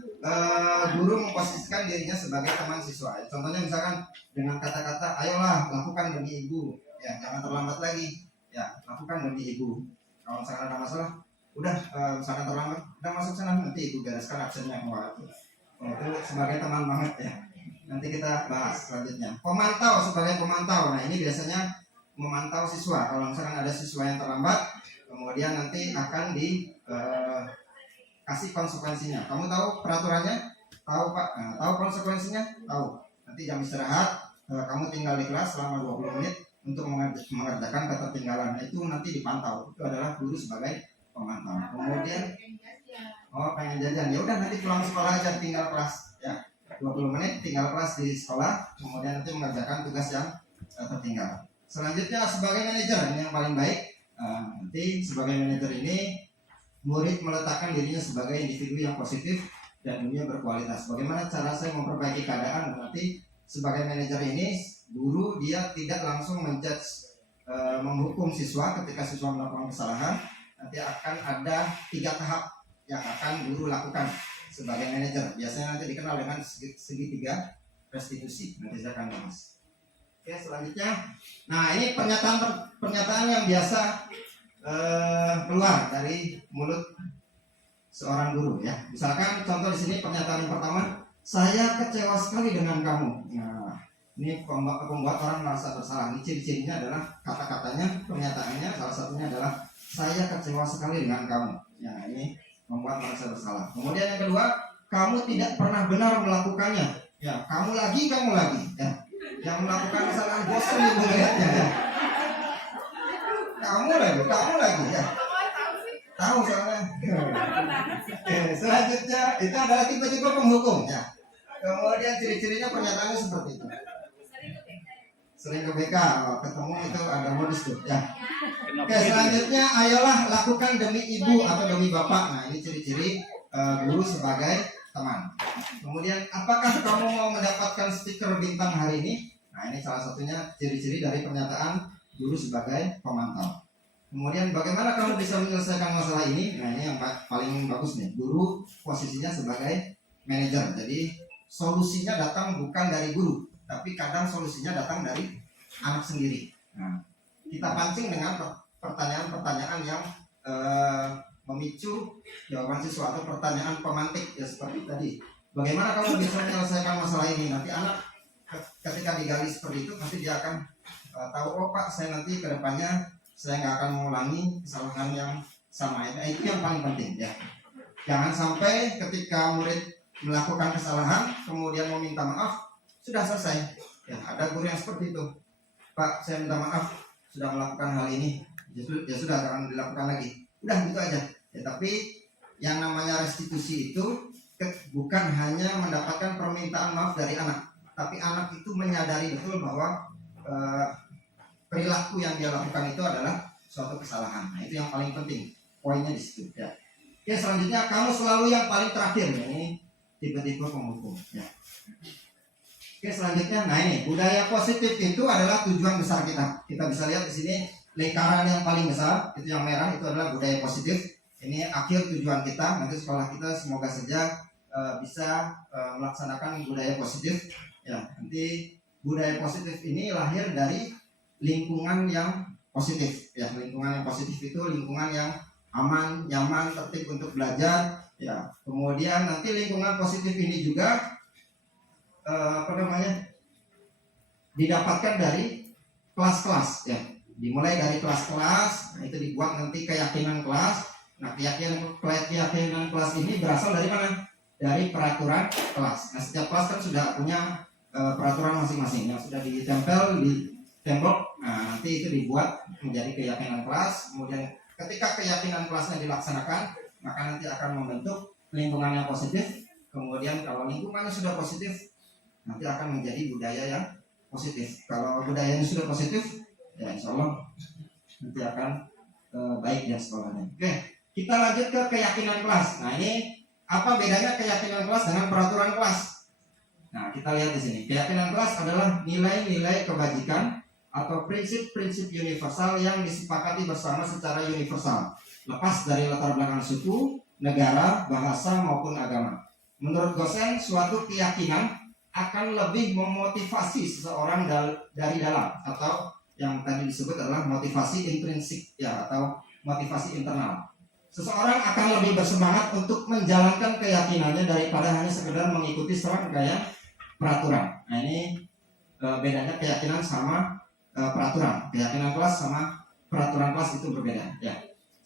guru memposisikan dirinya sebagai teman siswa. Contohnya misalkan dengan kata-kata, ayolah lakukan demi ibu, ya jangan terlambat lagi, ya lakukan demi ibu. Kalau misalkan ada masalah, udah misalkan terlambat, udah masuk sana nanti ibu bereskan absennya. Wah itu sebagai teman banget ya. Nanti kita bahas selanjutnya. Pemantau sebagai pemantau. Nah ini biasanya memantau siswa. Kalau misalkan ada siswa yang terlambat, kemudian nanti akan kasih konsekuensinya. Kamu tahu peraturannya? Tahu Pak? Nah, tahu konsekuensinya? Tahu. Nanti jam istirahat, kamu tinggal di kelas selama 20 menit untuk mengerjakan ketertinggalan. Itu nanti dipantau. Itu adalah guru sebagai pemantau. Kemudian, pengen jajan. Ya udah nanti pulang sekolah aja tinggal kelas. Ya, 20 menit tinggal kelas di sekolah. Kemudian nanti mengerjakan tugas yang tertinggal. Selanjutnya sebagai manajer, ini yang paling baik. Nanti sebagai manajer ini murid meletakkan dirinya sebagai individu yang positif dan dunia berkualitas. Bagaimana cara saya memperbaiki keadaan? Nanti sebagai manajer ini, guru dia tidak langsung menjudge, menghukum siswa ketika siswa melakukan kesalahan. Nanti akan ada 3 tahap yang akan guru lakukan sebagai manajer. Biasanya nanti dikenal dengan segitiga restitusi. Nanti saya akan bahas. Oke, selanjutnya. Nah, ini pernyataan yang biasa keluar dari mulut seorang guru ya. Misalkan contoh di sini pernyataan yang pertama, saya kecewa sekali dengan kamu. Nah, ini pembuat orang merasa bersalah. Ini ciri-cirinya adalah kata-katanya, pernyataannya salah satunya adalah saya kecewa sekali dengan kamu. Ya, ini membuat merasa bersalah. Kemudian yang kedua, kamu tidak pernah benar melakukannya. Ya, kamu lagi ya. Yang melakukan kesalahan bosan ibu melihatnya ya. Kamu lagi ya. Tahu soalnya. Selanjutnya itu adalah tipe-tipe penghukum ya. Kemudian ciri-cirinya pernyataannya seperti itu. Sering ke BK, ketemu itu ada modus tuh ya. Oke, selanjutnya ayolah lakukan demi ibu atau demi bapak. Nah ini ciri-ciri guru sebagai teman. Kemudian apakah kamu mau mendapatkan stiker bintang hari ini? Nah ini salah satunya ciri-ciri dari pernyataan guru sebagai pemantau. Kemudian bagaimana kamu bisa menyelesaikan masalah ini? Nah ini yang paling bagus nih. Guru posisinya sebagai manajer. Jadi solusinya datang bukan dari guru, tapi kadang solusinya datang dari anak sendiri. Nah, kita pancing dengan pertanyaan-pertanyaan yang memicu jawaban siswa atau pertanyaan pemantik ya seperti tadi. Bagaimana kamu bisa menyelesaikan masalah ini? Nanti anak ketika digali seperti itu nanti dia akan tahu, oh Pak, saya nanti kedepannya saya nggak akan mengulangi kesalahan yang sama. Nah, itu yang paling penting ya. Jangan sampai ketika murid melakukan kesalahan kemudian meminta maaf sudah selesai. Ya, ada guru yang seperti itu. Pak, saya minta maaf sudah melakukan hal ini. Ya sudah, jangan dilakukan lagi. Udah gitu aja. Ya, tapi yang namanya restitusi itu bukan hanya mendapatkan permintaan maaf dari anak, tapi anak itu menyadari betul bahwa perilaku yang dia lakukan itu adalah suatu kesalahan. Nah, itu yang paling penting. Poinnya di situ ya. Oke, selanjutnya kamu selalu yang paling terakhir. Ini tipe-tipe penghukum ya. Oke, selanjutnya, nah ini budaya positif itu adalah tujuan besar kita. Kita bisa lihat di sini lingkaran yang paling besar itu yang merah itu adalah budaya positif. Ini akhir tujuan kita. Nanti sekolah kita semoga saja bisa melaksanakan budaya positif. Ya, nanti budaya positif ini lahir dari lingkungan yang positif. Ya, lingkungan yang positif itu lingkungan yang aman, nyaman, tertib untuk belajar. Ya, kemudian nanti lingkungan positif ini juga didapatkan dari kelas-kelas ya, dimulai dari kelas-kelas. Nah, itu dibuat nanti keyakinan kelas. Nah, keyakinan kelas ini berasal dari mana? Dari peraturan kelas. Nah, setiap kelas kan sudah punya peraturan masing-masing yang sudah ditempel di tembok. Nah, nanti itu dibuat menjadi keyakinan kelas. Kemudian ketika keyakinan kelasnya dilaksanakan, maka nanti akan membentuk lingkungan yang positif. Kemudian kalau lingkungannya sudah positif, nanti akan menjadi budaya yang positif. Kalau budayanya sudah positif, ya insya Allah nanti akan baik ya sekolahnya. Oke, kita lanjut ke keyakinan kelas. Nah, ini apa bedanya keyakinan kelas dengan peraturan kelas? Nah, kita lihat di sini. Keyakinan kelas adalah nilai-nilai kebajikan atau prinsip-prinsip universal yang disepakati bersama secara universal, lepas dari latar belakang suku, negara, bahasa maupun agama. Menurut Gosen, suatu keyakinan akan lebih memotivasi seseorang dari dalam, atau yang tadi disebut adalah motivasi intrinsik ya, atau motivasi internal. Seseorang akan lebih bersemangat untuk menjalankan keyakinannya daripada hanya sekedar mengikuti serangkaian peraturan. Nah, ini bedanya keyakinan sama peraturan. Keyakinan kelas sama peraturan kelas itu berbeda ya.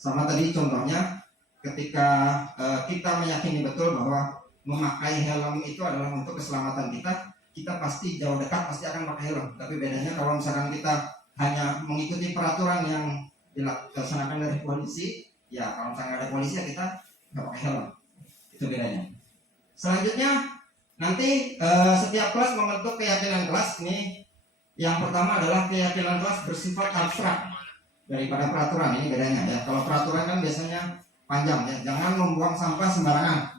Sama tadi contohnya ketika kita meyakini betul bahwa memakai helm itu adalah untuk keselamatan kita, kita pasti jauh dekat pasti akan pakai helm. Tapi bedanya kalau misalkan kita hanya mengikuti peraturan yang dilaksanakan dari polisi, ya kalau misalkan ada polisi ya kita nggak pakai helm. Itu bedanya. Selanjutnya nanti setiap kelas membentuk keyakinan kelas. Ini yang pertama adalah keyakinan kelas bersifat abstrak daripada peraturan. Ini bedanya ya. Kalau peraturan kan biasanya panjang ya, jangan membuang sampah sembarangan.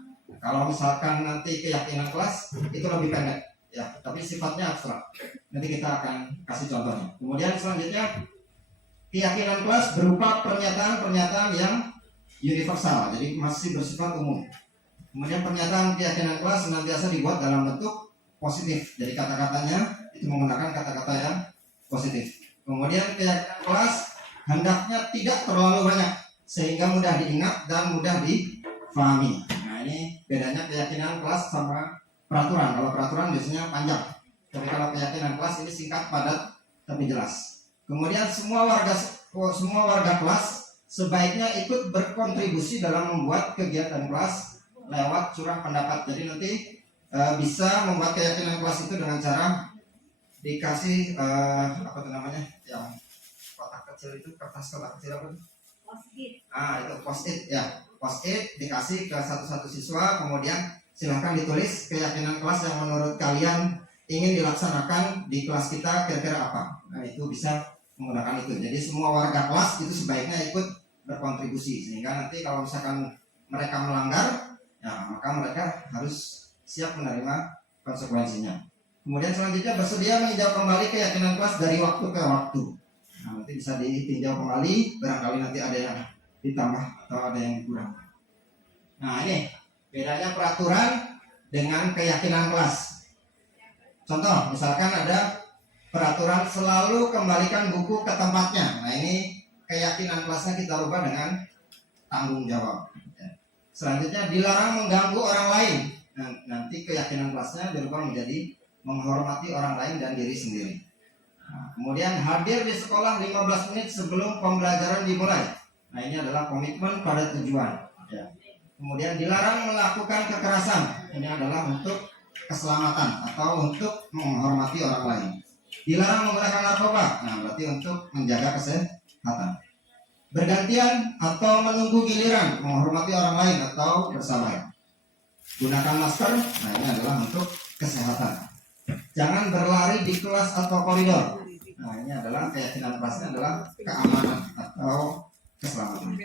Kalau misalkan nanti keyakinan kelas itu lebih pendek ya, tapi sifatnya abstrak. Nanti kita akan kasih contohnya. Kemudian selanjutnya keyakinan kelas berupa pernyataan-pernyataan yang universal, jadi masih bersifat umum. Kemudian pernyataan keyakinan kelas senantiasa dibuat dalam bentuk positif, jadi kata-katanya itu menggunakan kata-kata yang positif. Kemudian keyakinan kelas hendaknya tidak terlalu banyak sehingga mudah diingat dan mudah difahami. Nah, ini bedanya keyakinan kelas sama peraturan. Kalau peraturan biasanya panjang, tapi kalau keyakinan kelas ini singkat, padat, tapi jelas. Kemudian semua warga kelas sebaiknya ikut berkontribusi dalam membuat kegiatan kelas lewat curah pendapat. Jadi nanti bisa membuat keyakinan kelas itu dengan cara dikasih apa itu namanya, yang kotak kecil itu, kertas kotak kecil apa itu? Itu post-it ya, post-it dikasih ke satu-satu siswa, kemudian silahkan ditulis keyakinan kelas yang menurut kalian ingin dilaksanakan di kelas kita kira-kira apa. Nah, itu bisa menggunakan itu. Jadi semua warga kelas itu sebaiknya ikut berkontribusi, sehingga nanti kalau misalkan mereka melanggar, ya maka mereka harus siap menerima konsekuensinya. Kemudian selanjutnya bersedia meninjau kembali keyakinan kelas dari waktu ke waktu. Nah, nanti bisa ditinjau kembali, barangkali nanti ada yang ditambah atau ada yang kurang. Nah, ini bedanya peraturan dengan keyakinan kelas. Contoh, misalkan ada peraturan selalu kembalikan buku ke tempatnya. Nah, ini keyakinan kelasnya kita rubah dengan tanggung jawab. Selanjutnya, dilarang mengganggu orang lain. Nah, nanti keyakinan kelasnya dirubah menjadi menghormati orang lain dan diri sendiri. Nah, kemudian hadir di sekolah 15 menit sebelum pembelajaran dimulai. Nah, ini adalah komitmen pada tujuan. Ya. Kemudian dilarang melakukan kekerasan. Ini adalah untuk keselamatan atau untuk menghormati orang lain. Dilarang menggunakan narkoba. Nah, berarti untuk menjaga kesehatan. Bergantian atau menunggu giliran, menghormati orang lain atau bersabar. Gunakan masker. Nah, ini adalah untuk kesehatan. Jangan berlari di kelas atau koridor. Nah, ini adalah keyakinan kelasnya adalah keamanan atau keselamatan.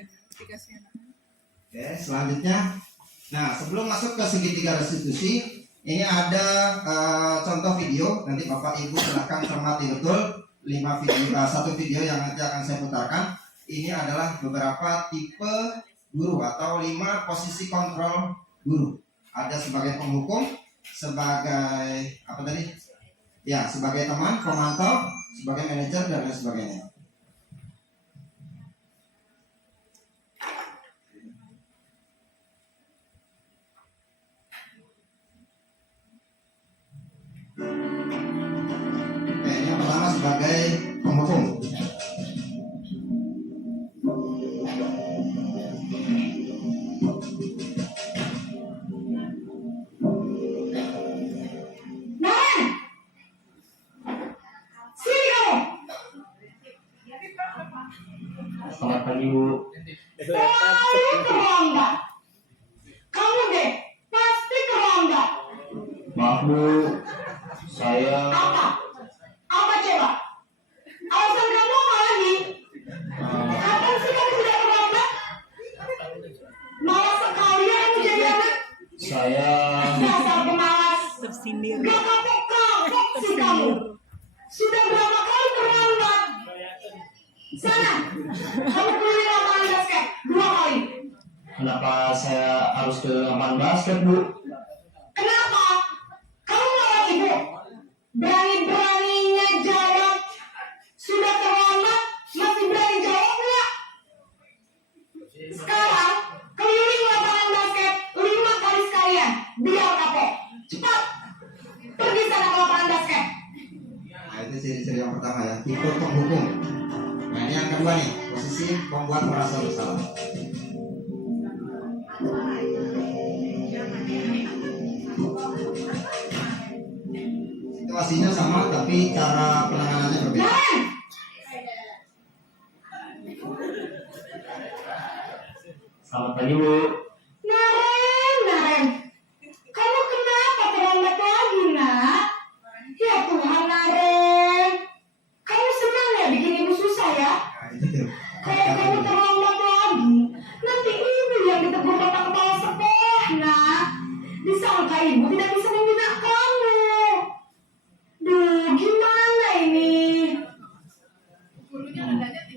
Oke, selanjutnya. Nah, sebelum masuk ke segitiga restitusi, ini ada contoh video. Nanti Bapak Ibu silahkan cermati betul 1 video yang nanti akan saya putarkan. Ini adalah beberapa tipe guru atau 5 posisi kontrol guru. Ada sebagai penghukum, sebagai apa tadi? Ya, sebagai teman, pemantau, sebagai manajer dan lain sebagainya. Oke, yang pertama sebagai penghukum. Selamat pagi, Bu. Selalu terlambat. Kamu deh pasti terlambat. Maaf, Bu. Saya Apa? Apa coba? Alasan kamu apa lagi? Kapan sih kamu tidak terlambat? Malas sekali ya kamu jadi anak. saya Dasar pemalas. Gak kapok-kapok sih kamu. Sudah berapa kali terlambat? Sana, kamu keliling lapangan basket 2 kali. kenapa saya harus ke lapangan basket, Bu? Kenapa? Kamu melawan ibu. Berani-beraninya jawab. Sudah terlambat, masih berani jawab nggak? Sekarang keliling lapangan basket 5 kali sekalian. Biar kapok. Cepat. Pergi sana ke lapangan basket. Nah, itu ciri-ciri yang pertama ya, tipe penghukum. Nah, ini yang kedua nih, posisi membuat merasa bersalah. Situasinya sama, tapi cara penanganannya berbeda. Naren, Selamat pagi, Bu. Naren. Kamu kenapa terlambat lagi, nak? Ya Tuhan, Naren. Kamu senang ya bikin ibu susah ya? Nah, itu. Kalau kamu terlambat lagi, nanti ibu yang ditegur bapak kepala sekolah, nak. Disangka ibu tidak bisa membina kamu. Duh, gimana ini?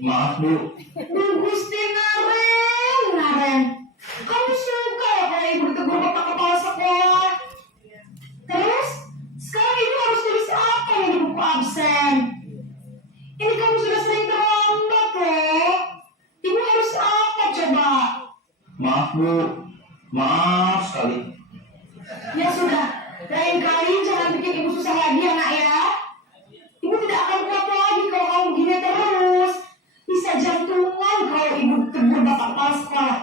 Maaf, Bu. Duh, Gusti Naren. Kamu suka ya kalau ibu ditegur bapak kepala sekolah? Terus, sekarang ibu harus tulis apa nih di buku absen? Ini kamu sudah sering terlambat loh. Ibu harus apa coba? Maaf, Bu. Maaf sekali. Ya sudah, lain kali jangan bikin ibu susah lagi ya nak ya. Ibu tidak akan kuat lagi kalau kamu begini terus. Bisa jantungan kalau ibu tegur bapak kepala sekolah.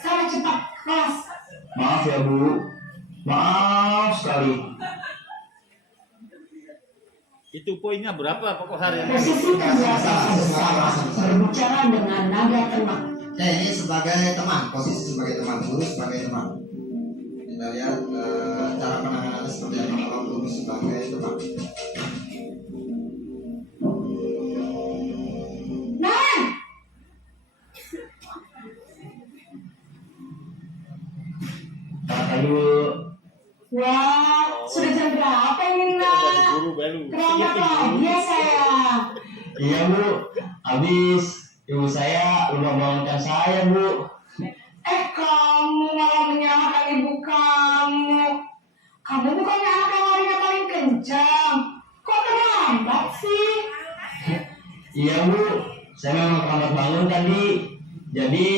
Sana cepat ke kelas. Maaf ya, Bu. Maaf sekali. Itu poinnya berapa pokok harian? Posisi terbiasa berbicara dengan nada tenang. Ya, ini sebagai teman, posisi sebagai teman, guru sebagai teman. Kita lihat cara penanganannya seperti apa kalau guru sebagai teman. Naren, Selamat pagi, Bu. wah sudah jam berapa ini nak? Guru baru. Terlambat lagi ya sayang. Iya Bu, habis ibu saya lupa bangunkan saya Bu. Kamu malah menyalahkan ibu kamu. Kamu bukannya anak yang larinya paling kencang. Kok terlambat sih? Iya Bu, saya memang terlambat bangun tadi. Jadi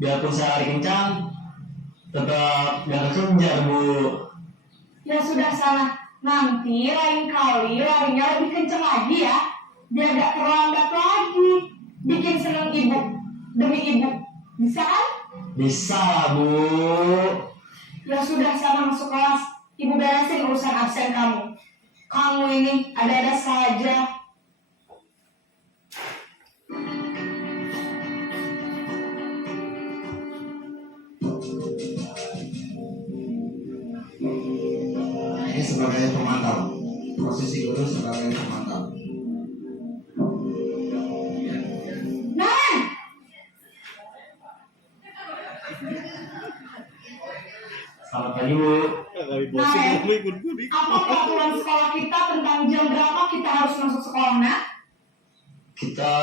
biarpun saya lari kencang, tetap gak kekejar Bu. Ya sudah sana. Nanti lain kali larinya lebih kencang lagi ya. Biar gak terlambat lagi. Bikin seneng ibu. Demi ibu. Bisa kan? Bisa Bu. Ya sudah sana masuk kelas. Ibu beresin urusan absen kamu. Kamu ini ada-ada saja. Nah, ini sebagai pemantau, posisi guru sebagai pemantau. Nah, Selamat pagi Bu. Nah, apa peraturan sekolah kita tentang jam berapa kita harus masuk sekolah, nak? Kita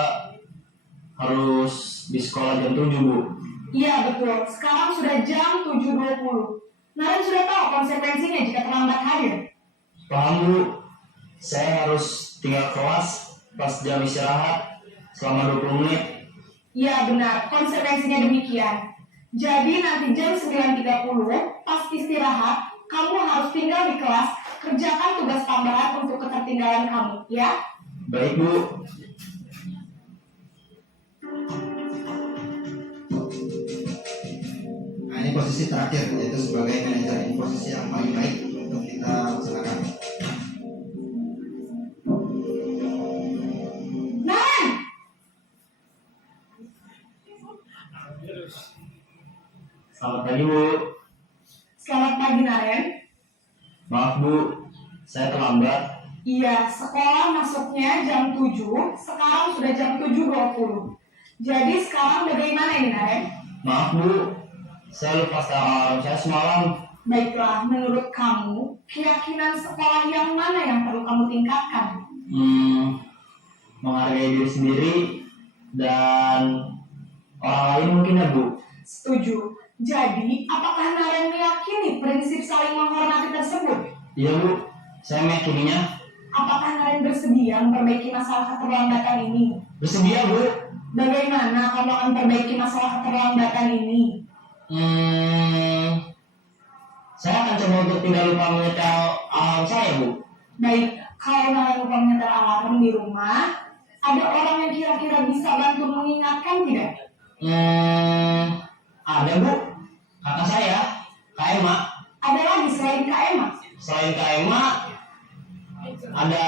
harus di sekolah jam 7 Bu. Iya betul, sekarang sudah jam 7.20. Naren sudah tahu konsekuensinya jika terlambat hadir. Paham Bu, saya harus tinggal kelas pas jam istirahat selama 20 menit. Iya benar, konsekuensinya demikian. Jadi nanti jam 9.30 pas istirahat, kamu harus tinggal di kelas, kerjakan tugas tambahan untuk ketertinggalan kamu, ya? Baik Bu. Nah, ini posisi terakhir, yaitu sebagai manajer. Ini posisi yang paling baik untuk kita laksanakan. Naren! Selamat pagi Bu. Selamat pagi Naren. Maaf Bu, saya terlambat. Iya, sekolah masuknya jam 7, sekarang sudah jam 7.20. Jadi sekarang bagaimana ini Naren? Maaf Bu, saya lupa setel alarm saya semalam. Baiklah, menurut kamu, keyakinan sekolah yang mana yang perlu kamu tingkatkan? Menghargai diri sendiri dan orang lain mungkin ya Bu. Setuju. Jadi, apakah Naren meyakini prinsip saling menghormati tersebut? Iya Bu, saya meyakininya. Apakah Naren bersedia memperbaiki masalah keterlambatan ini? Bersedia Bu. Bagaimana kamu akan perbaiki masalah keterlambatan ini? Saya akan coba untuk tidak lupa menyetel alarm saya Bu. Baik, kalau Naren lupa menyetel alarm di rumah, ada orang yang kira-kira bisa bantu mengingatkan tidak? Ada Bu, kakak saya, Kak Emma. Ada lagi selain Kak Emma? Selain Kak Emma, ada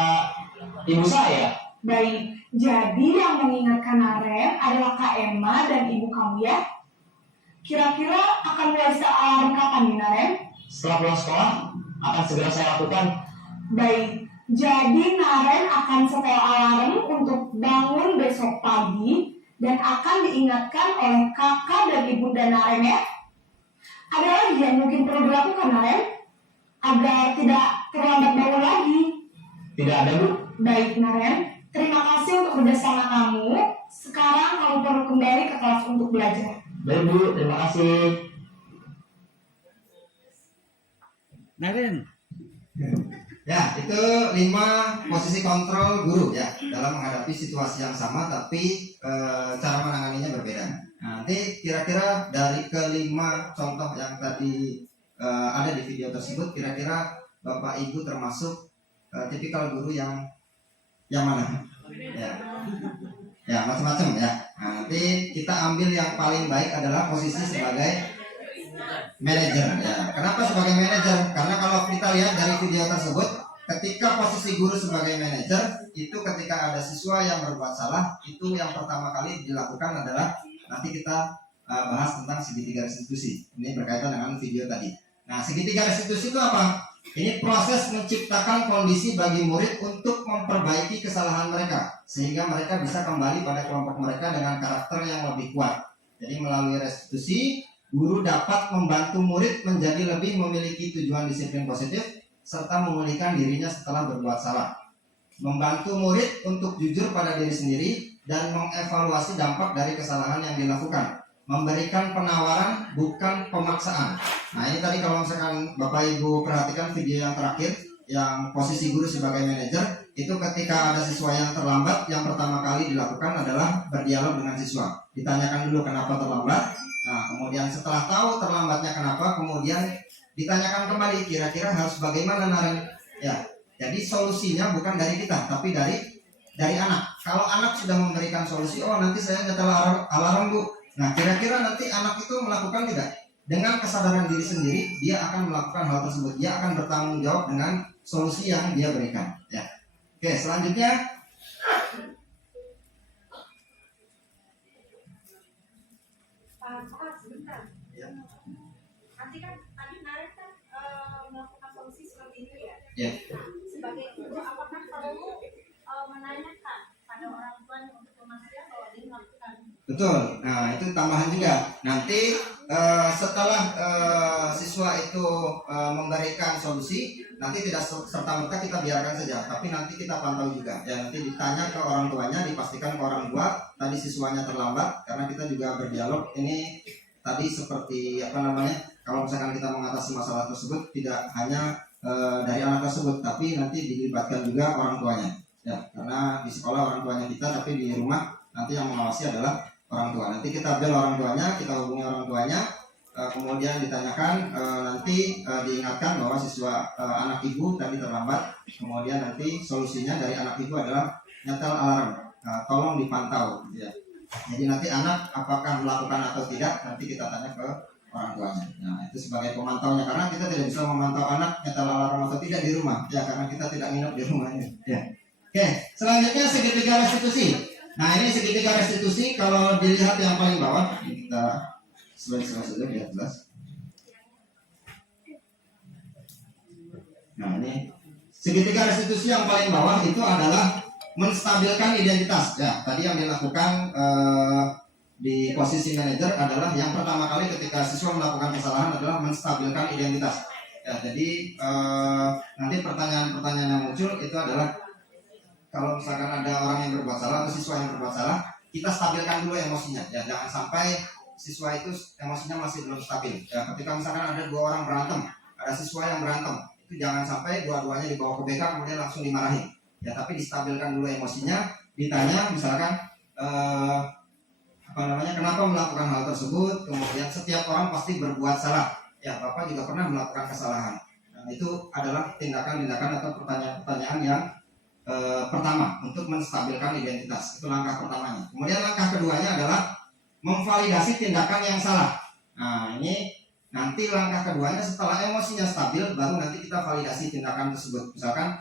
ibu saya. Baik, jadi yang mengingatkan Naren adalah Kak Emma dan ibu kamu ya? Kira-kira akan mulai setel alarm kapan nih Naren? Setelah pulang sekolah, akan segera saya lakukan. Baik, jadi Naren akan setel alarm untuk bangun besok pagi dan akan diingatkan oleh kakak dan ibunda Naren ya. Ada lagi yang mungkin perlu dilakukan Naren agar tidak terlambat bangun lagi? Tidak ada Bu. Baik Naren, terima kasih untuk kerjasama kamu. Sekarang kamu perlu kembali ke kelas untuk belajar. Baik Bu, terima kasih. Naren, Ya, itu 5 posisi kontrol guru ya dalam menghadapi situasi yang sama tapi cara menanganinya berbeda. Nah, nanti kira-kira dari kelima contoh yang tadi ada di video tersebut, kira-kira Bapak Ibu termasuk tipikal guru yang mana? Ya, macam-macam ya. Nah, nanti kita ambil yang paling baik adalah posisi sebagai manajer ya. Kenapa sebagai manajer? Karena kalau kita lihat dari video tersebut, ketika posisi guru sebagai manajer itu ketika ada siswa yang berbuat salah, itu yang pertama kali dilakukan adalah nanti kita bahas tentang segitiga restitusi. Ini berkaitan dengan video tadi. Nah, segitiga restitusi itu apa? Ini proses menciptakan kondisi bagi murid untuk memperbaiki kesalahan mereka sehingga mereka bisa kembali pada kelompok mereka dengan karakter yang lebih kuat. Jadi melalui restitusi, guru dapat membantu murid menjadi lebih memiliki tujuan disiplin positif serta memulihkan dirinya setelah berbuat salah. membantu murid untuk jujur pada diri sendiri dan mengevaluasi dampak dari kesalahan yang dilakukan, memberikan penawaran bukan pemaksaan. Nah ini tadi kalau misalkan Bapak Ibu perhatikan video yang terakhir, yang posisi guru sebagai manajer, itu ketika ada siswa yang terlambat, yang pertama kali dilakukan adalah berdialog dengan siswa. Ditanyakan dulu kenapa terlambat. Nah kemudian setelah tahu terlambatnya kenapa, kemudian ditanyakan kembali kira-kira harus bagaimana Naren. Ya, jadi solusinya bukan dari kita, tapi dari anak. Kalau anak sudah memberikan solusi, oh nanti saya nyetel alarm Bu. Nah kira-kira nanti anak itu melakukan tidak? Dengan kesadaran diri sendiri, dia akan melakukan hal tersebut. Dia akan bertanggung jawab dengan solusi yang dia berikan. Ya. Oke, selanjutnya Pak, sebentar. Ya. Nanti kan tadi Naren kan melakukan solusi seperti itu ya. Ya. Nah, sebagai guru apakah perlu menanyakan pada orang tua untuk memastikan bahwa dia melakukan? Betul. Nah itu tambahan juga. Nanti setelah siswa itu memberikan solusi, nanti tidak serta-merta kita biarkan saja, tapi nanti kita pantau juga. Ya nanti ditanya ke orang tuanya, dipastikan ke orang tua tadi siswanya terlambat, karena kita juga berdialog. Ini tadi seperti apa namanya? Kalau misalkan kita mengatasi masalah tersebut tidak hanya dari anak tersebut, tapi nanti dilibatkan juga orang tuanya. Ya karena di sekolah orang tuanya kita, tapi di rumah nanti yang mengawasi adalah orang tua. Nanti kita bel orang tuanya, kita hubungi orang tuanya, kemudian ditanyakan, nanti diingatkan bahwa siswa anak ibu tadi terlambat. Kemudian nanti solusinya dari anak ibu adalah nyetel alarm, tolong dipantau. Ya. Jadi nanti anak apakah melakukan atau tidak, nanti kita tanya ke orang tuanya. Nah itu sebagai pemantaunya, karena kita tidak bisa memantau anak nyetel alarm atau tidak di rumah, ya karena kita tidak nginep di rumahnya. Ya. Oke, selanjutnya segitiga restitusi. Nah ini segitiga restitusi, kalau dilihat yang paling bawah, kita slide saja biar jelas. Nah ini segitiga restitusi yang paling bawah itu adalah menstabilkan identitas. Ya tadi yang dilakukan di posisi manajer adalah yang pertama kali ketika siswa melakukan kesalahan adalah menstabilkan identitas. Ya jadi nanti pertanyaan-pertanyaan yang muncul itu adalah kalau misalkan ada orang yang berbuat salah atau siswa yang berbuat salah, kita stabilkan dulu emosinya. Ya, jangan sampai siswa itu emosinya masih belum stabil. Ya, ketika misalkan ada dua orang berantem, ada siswa yang berantem, itu jangan sampai dua-duanya dibawa ke BK kemudian langsung dimarahin. Ya, tapi distabilkan dulu emosinya, ditanya misalkan kenapa melakukan hal tersebut. Kemudian setiap orang pasti berbuat salah. Ya, Bapak juga pernah melakukan kesalahan. Nah, itu adalah tindakan-tindakan atau pertanyaan-pertanyaan yang pertama untuk menstabilkan identitas. Itu langkah pertamanya. Kemudian langkah keduanya adalah memvalidasi tindakan yang salah. Nah ini nanti langkah keduanya setelah emosinya stabil, baru nanti kita validasi tindakan tersebut. Misalkan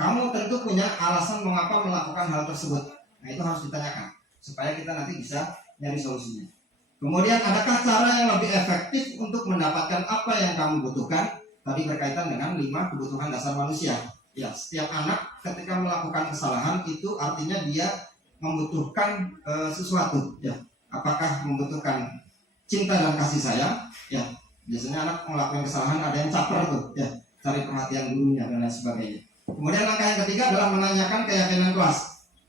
kamu tentu punya alasan mengapa melakukan hal tersebut. Nah itu harus ditanyakan supaya kita nanti bisa nyari solusinya. Kemudian adakah cara yang lebih efektif untuk mendapatkan apa yang kamu butuhkan? Tadi berkaitan dengan 5 kebutuhan dasar manusia. Ya, setiap anak ketika melakukan kesalahan itu artinya dia membutuhkan sesuatu. Ya, apakah membutuhkan cinta dan kasih sayang? Ya, biasanya anak melakukan kesalahan ada yang caper tuh, ya, cari perhatian gurunya dan lain sebagainya. Kemudian langkah yang ketiga adalah menanyakan keyakinan kelas.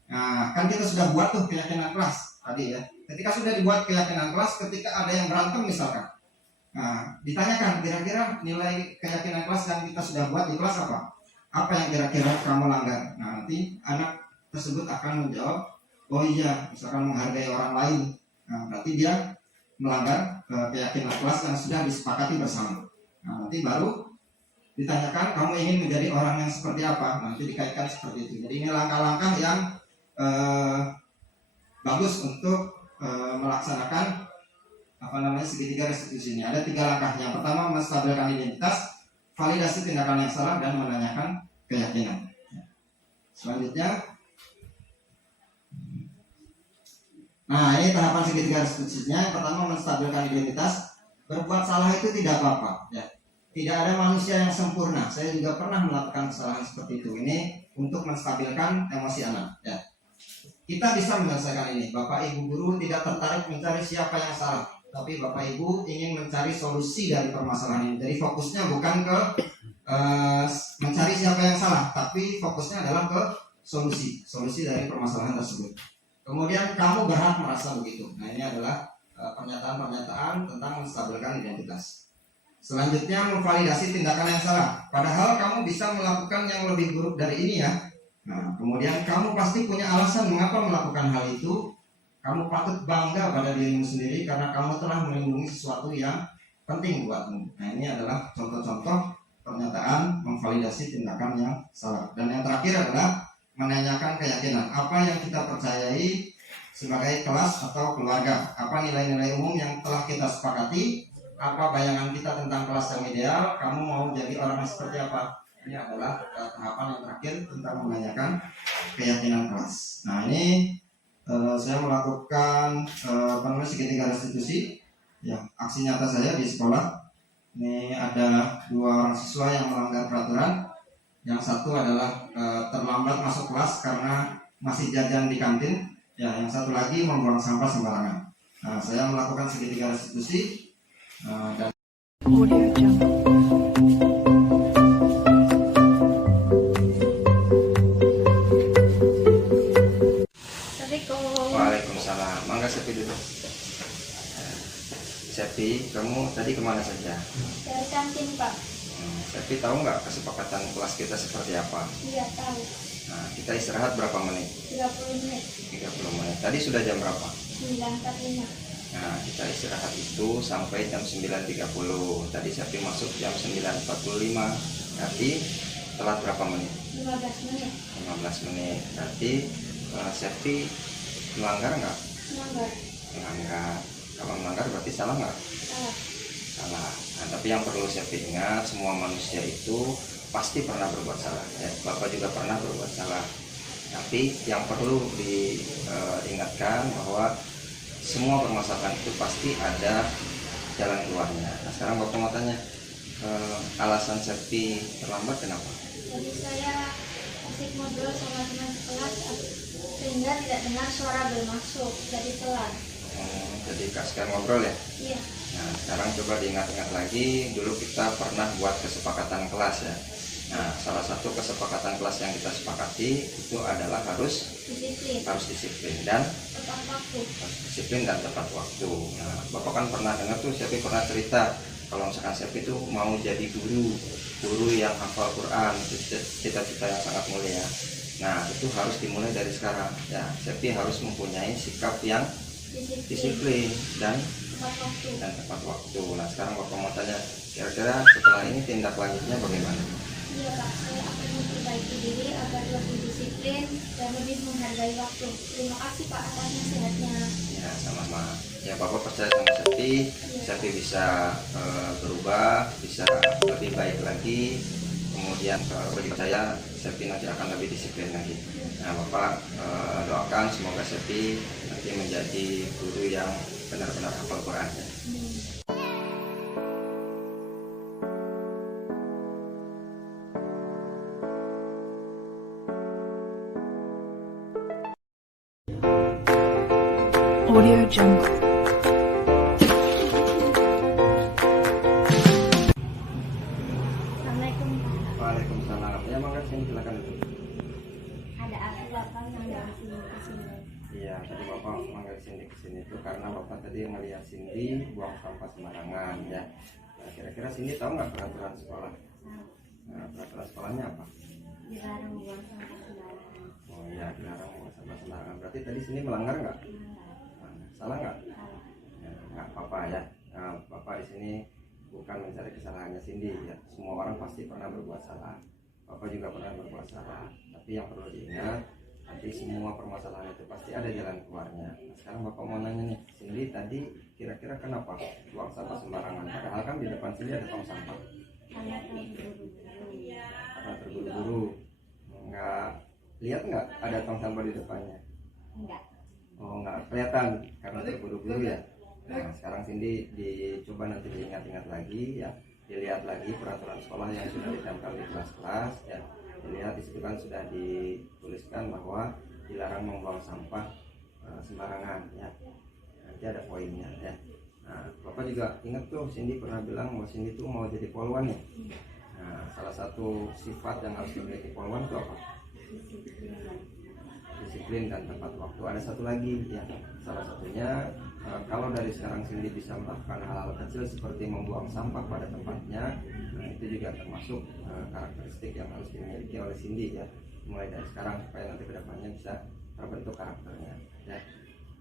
Nah, kan kita sudah buat tuh keyakinan kelas tadi ya. Ketika sudah dibuat keyakinan kelas, ketika ada yang berantem misalkan, nah, ditanyakan kira-kira nilai keyakinan kelas yang kita sudah buat di kelas apa? Apa yang kira-kira kamu langgar? Nah nanti anak tersebut akan menjawab, oh iya, misalkan menghargai orang lain. Nah berarti dia melanggar keyakinan kelas yang sudah disepakati bersama. Nah nanti baru ditanyakan, kamu ingin menjadi orang yang seperti apa? Nanti dikaitkan seperti itu. Jadi ini langkah-langkah yang bagus untuk melaksanakan segitiga restitusi ini. Ada 3 langkah. Yang pertama menstabilkan identitas, validasi tindakan yang salah, dan menanyakan keyakinan. Selanjutnya, nah ini tahapan segitiga restitusinya. Yang pertama menstabilkan identitas. Berbuat salah itu tidak apa-apa. Ya. Tidak ada manusia yang sempurna. Saya juga pernah melakukan kesalahan seperti itu. Ini untuk menstabilkan emosi anak. Ya. Kita bisa menyelesaikan ini. Bapak Ibu guru tidak tertarik mencari siapa yang salah, tapi Bapak Ibu ingin mencari solusi dari permasalahan ini. Jadi fokusnya bukan ke mencari siapa yang salah, tapi fokusnya adalah ke solusi dari permasalahan tersebut. Kemudian kamu berhak merasa begitu. Nah, ini adalah pernyataan-pernyataan tentang menstabilkan identitas. Selanjutnya, memvalidasi tindakan yang salah. Padahal kamu bisa melakukan yang lebih buruk dari ini ya. Nah, kemudian kamu pasti punya alasan mengapa melakukan hal itu. Kamu patut bangga pada dirimu sendiri karena kamu telah melindungi sesuatu yang penting buatmu. Nah, ini adalah contoh-contoh pernyataan memvalidasi tindakan yang salah. Dan yang terakhir adalah menanyakan keyakinan. Apa yang kita percayai sebagai kelas atau keluarga? Apa nilai-nilai umum yang telah kita sepakati? Apa bayangan kita tentang kelas yang ideal? Kamu mau jadi orang yang seperti apa? Ini adalah tahapan yang terakhir tentang menanyakan keyakinan kelas. Nah, ini saya melakukan segitiga restitusi ya, aksi nyata saya di sekolah. Ini ada 2 orang siswa yang melanggar peraturan. Yang satu adalah terlambat masuk kelas karena masih jajan di kantin. Ya, yang satu lagi membuang sampah sembarangan. Nah, saya melakukan segitiga restitusi dan Waalaikumsalam. Mangga Sepi dulu. Sepi, kamu tadi kemana saja? Dari kantin, Pak. Sepi tahu nggak kesepakatan kelas kita seperti apa? Iya, tahu. Nah, kita istirahat berapa menit? 30 menit. 30 menit. Tadi sudah jam berapa? 9.45. Nah, kita istirahat itu sampai jam 9.30. Tadi Sepi masuk jam 9.45. Berarti telat berapa menit? 15 menit. 15 menit. Berarti Sepi melanggar nggak? Melanggar. Melanggar. Kalau melanggar berarti salah nggak? Salah. Salah. Nah, tapi yang perlu Sepi ingat, semua manusia itu pasti pernah berbuat salah. Ya, Bapak juga pernah berbuat salah. Tapi yang perlu diingatkan bahwa semua permasalahan itu pasti ada jalan keluarnya. Nah, sekarang Bapak mau tanya, alasan Sepi terlambat kenapa? Jadi saya asik ngobrol sama teman sekelas sehingga tidak dengar suara bel masuk, jadi telat. Jadi sekarang ngobrol ya? Iya. Nah, sekarang coba diingat-ingat lagi, dulu kita pernah buat kesepakatan kelas ya. Nah, salah satu kesepakatan kelas yang kita sepakati itu adalah harus disiplin dan tepat waktu. Disiplin dan tepat waktu. Nah, Bapak kan pernah dengar tuh, Sepi pernah cerita kalau misalkan Sepi itu mau jadi guru yang hafal Quran, itu cita-cita yang sangat mulia. Nah, itu harus dimulai dari sekarang. Ya, Sepi harus mempunyai sikap yang disiplin dan tepat waktu. Nah, sekarang Bapak mau tanya, kira-kira setelah ini tindak lanjutnya bagaimana? Iya, Pak, saya akan memperbaiki diri agar lebih disiplin dan lebih menghargai waktu. Terima kasih, Pak, atas nasihatnya. Ya, sama-sama. Ya, Bapak percaya sama Sepi, Sepi bisa berubah, bisa lebih baik lagi. Kemudian bagi saya, Sepi nanti akan lebih disiplin lagi. Nah, Bapak doakan semoga Sepi nanti menjadi guru yang benar-benar hafal Quran. Audio Jungle. Assalamualaikum. Waalaikumsalam. Ya, mangga sini silakan dulu. Ada aku Bapak yang dari sini ke sini. Iya, tadi Bapak manggil Cindy ke sini itu karena Bapak tadi ngeliat Cindy buang sampah sembarangan ya. Nah, kira-kira Cindy tahu nggak peraturan sekolah? Nah, peraturan sekolahnya apa? Dilarang buang sampah sembarangan. Oh iya, dilarang buang sampah sembarangan. Berarti tadi Cindy melanggar nggak? Salah nggak? Ya, nggak apa-apa ya. Nah, Bapak di sini bukan mencari kesalahannya Cindy ya. Semua orang pasti pernah berbuat salah. Bapak juga pernah berbuat salah. Tapi yang perlu diingat, nanti semua permasalahan itu pasti ada jalan keluarnya. Nah, sekarang Bapak mau nanya nih, Cindy tadi kira-kira kenapa buang sampah sembarangan? Padahal kan di depan Cindy ada tong sampah. Karena terburu-buru. Karena terburu-buru. Nggak lihat nggak ada tong sampah di depannya? Enggak. Oh, nggak kelihatan karena terburu-buru ya. Nah, sekarang Cindy dicoba nanti diingat-ingat lagi ya, dilihat lagi peraturan sekolah yang sudah ditempel di kelas-kelas ya. Dilihat di situ kan sudah dituliskan bahwa dilarang membuang sampah sembarangan ya. Nanti ada poinnya ya. Nah, Bapak juga ingat tuh Cindy pernah bilang bahwa Cindy tuh mau jadi polwan ya. Nah, Nah, salah satu sifat yang harus dimiliki poluan itu apa? Disiplin dan tepat waktu. Ada satu lagi ya, salah satunya kalau dari sekarang Cindy bisa melakukan hal-hal kecil seperti membuang sampah pada tempatnya, nah itu juga termasuk karakteristik yang harus dimiliki oleh Cindy ya, mulai dari sekarang supaya nanti kedepannya bisa terbentuk karakternya ya.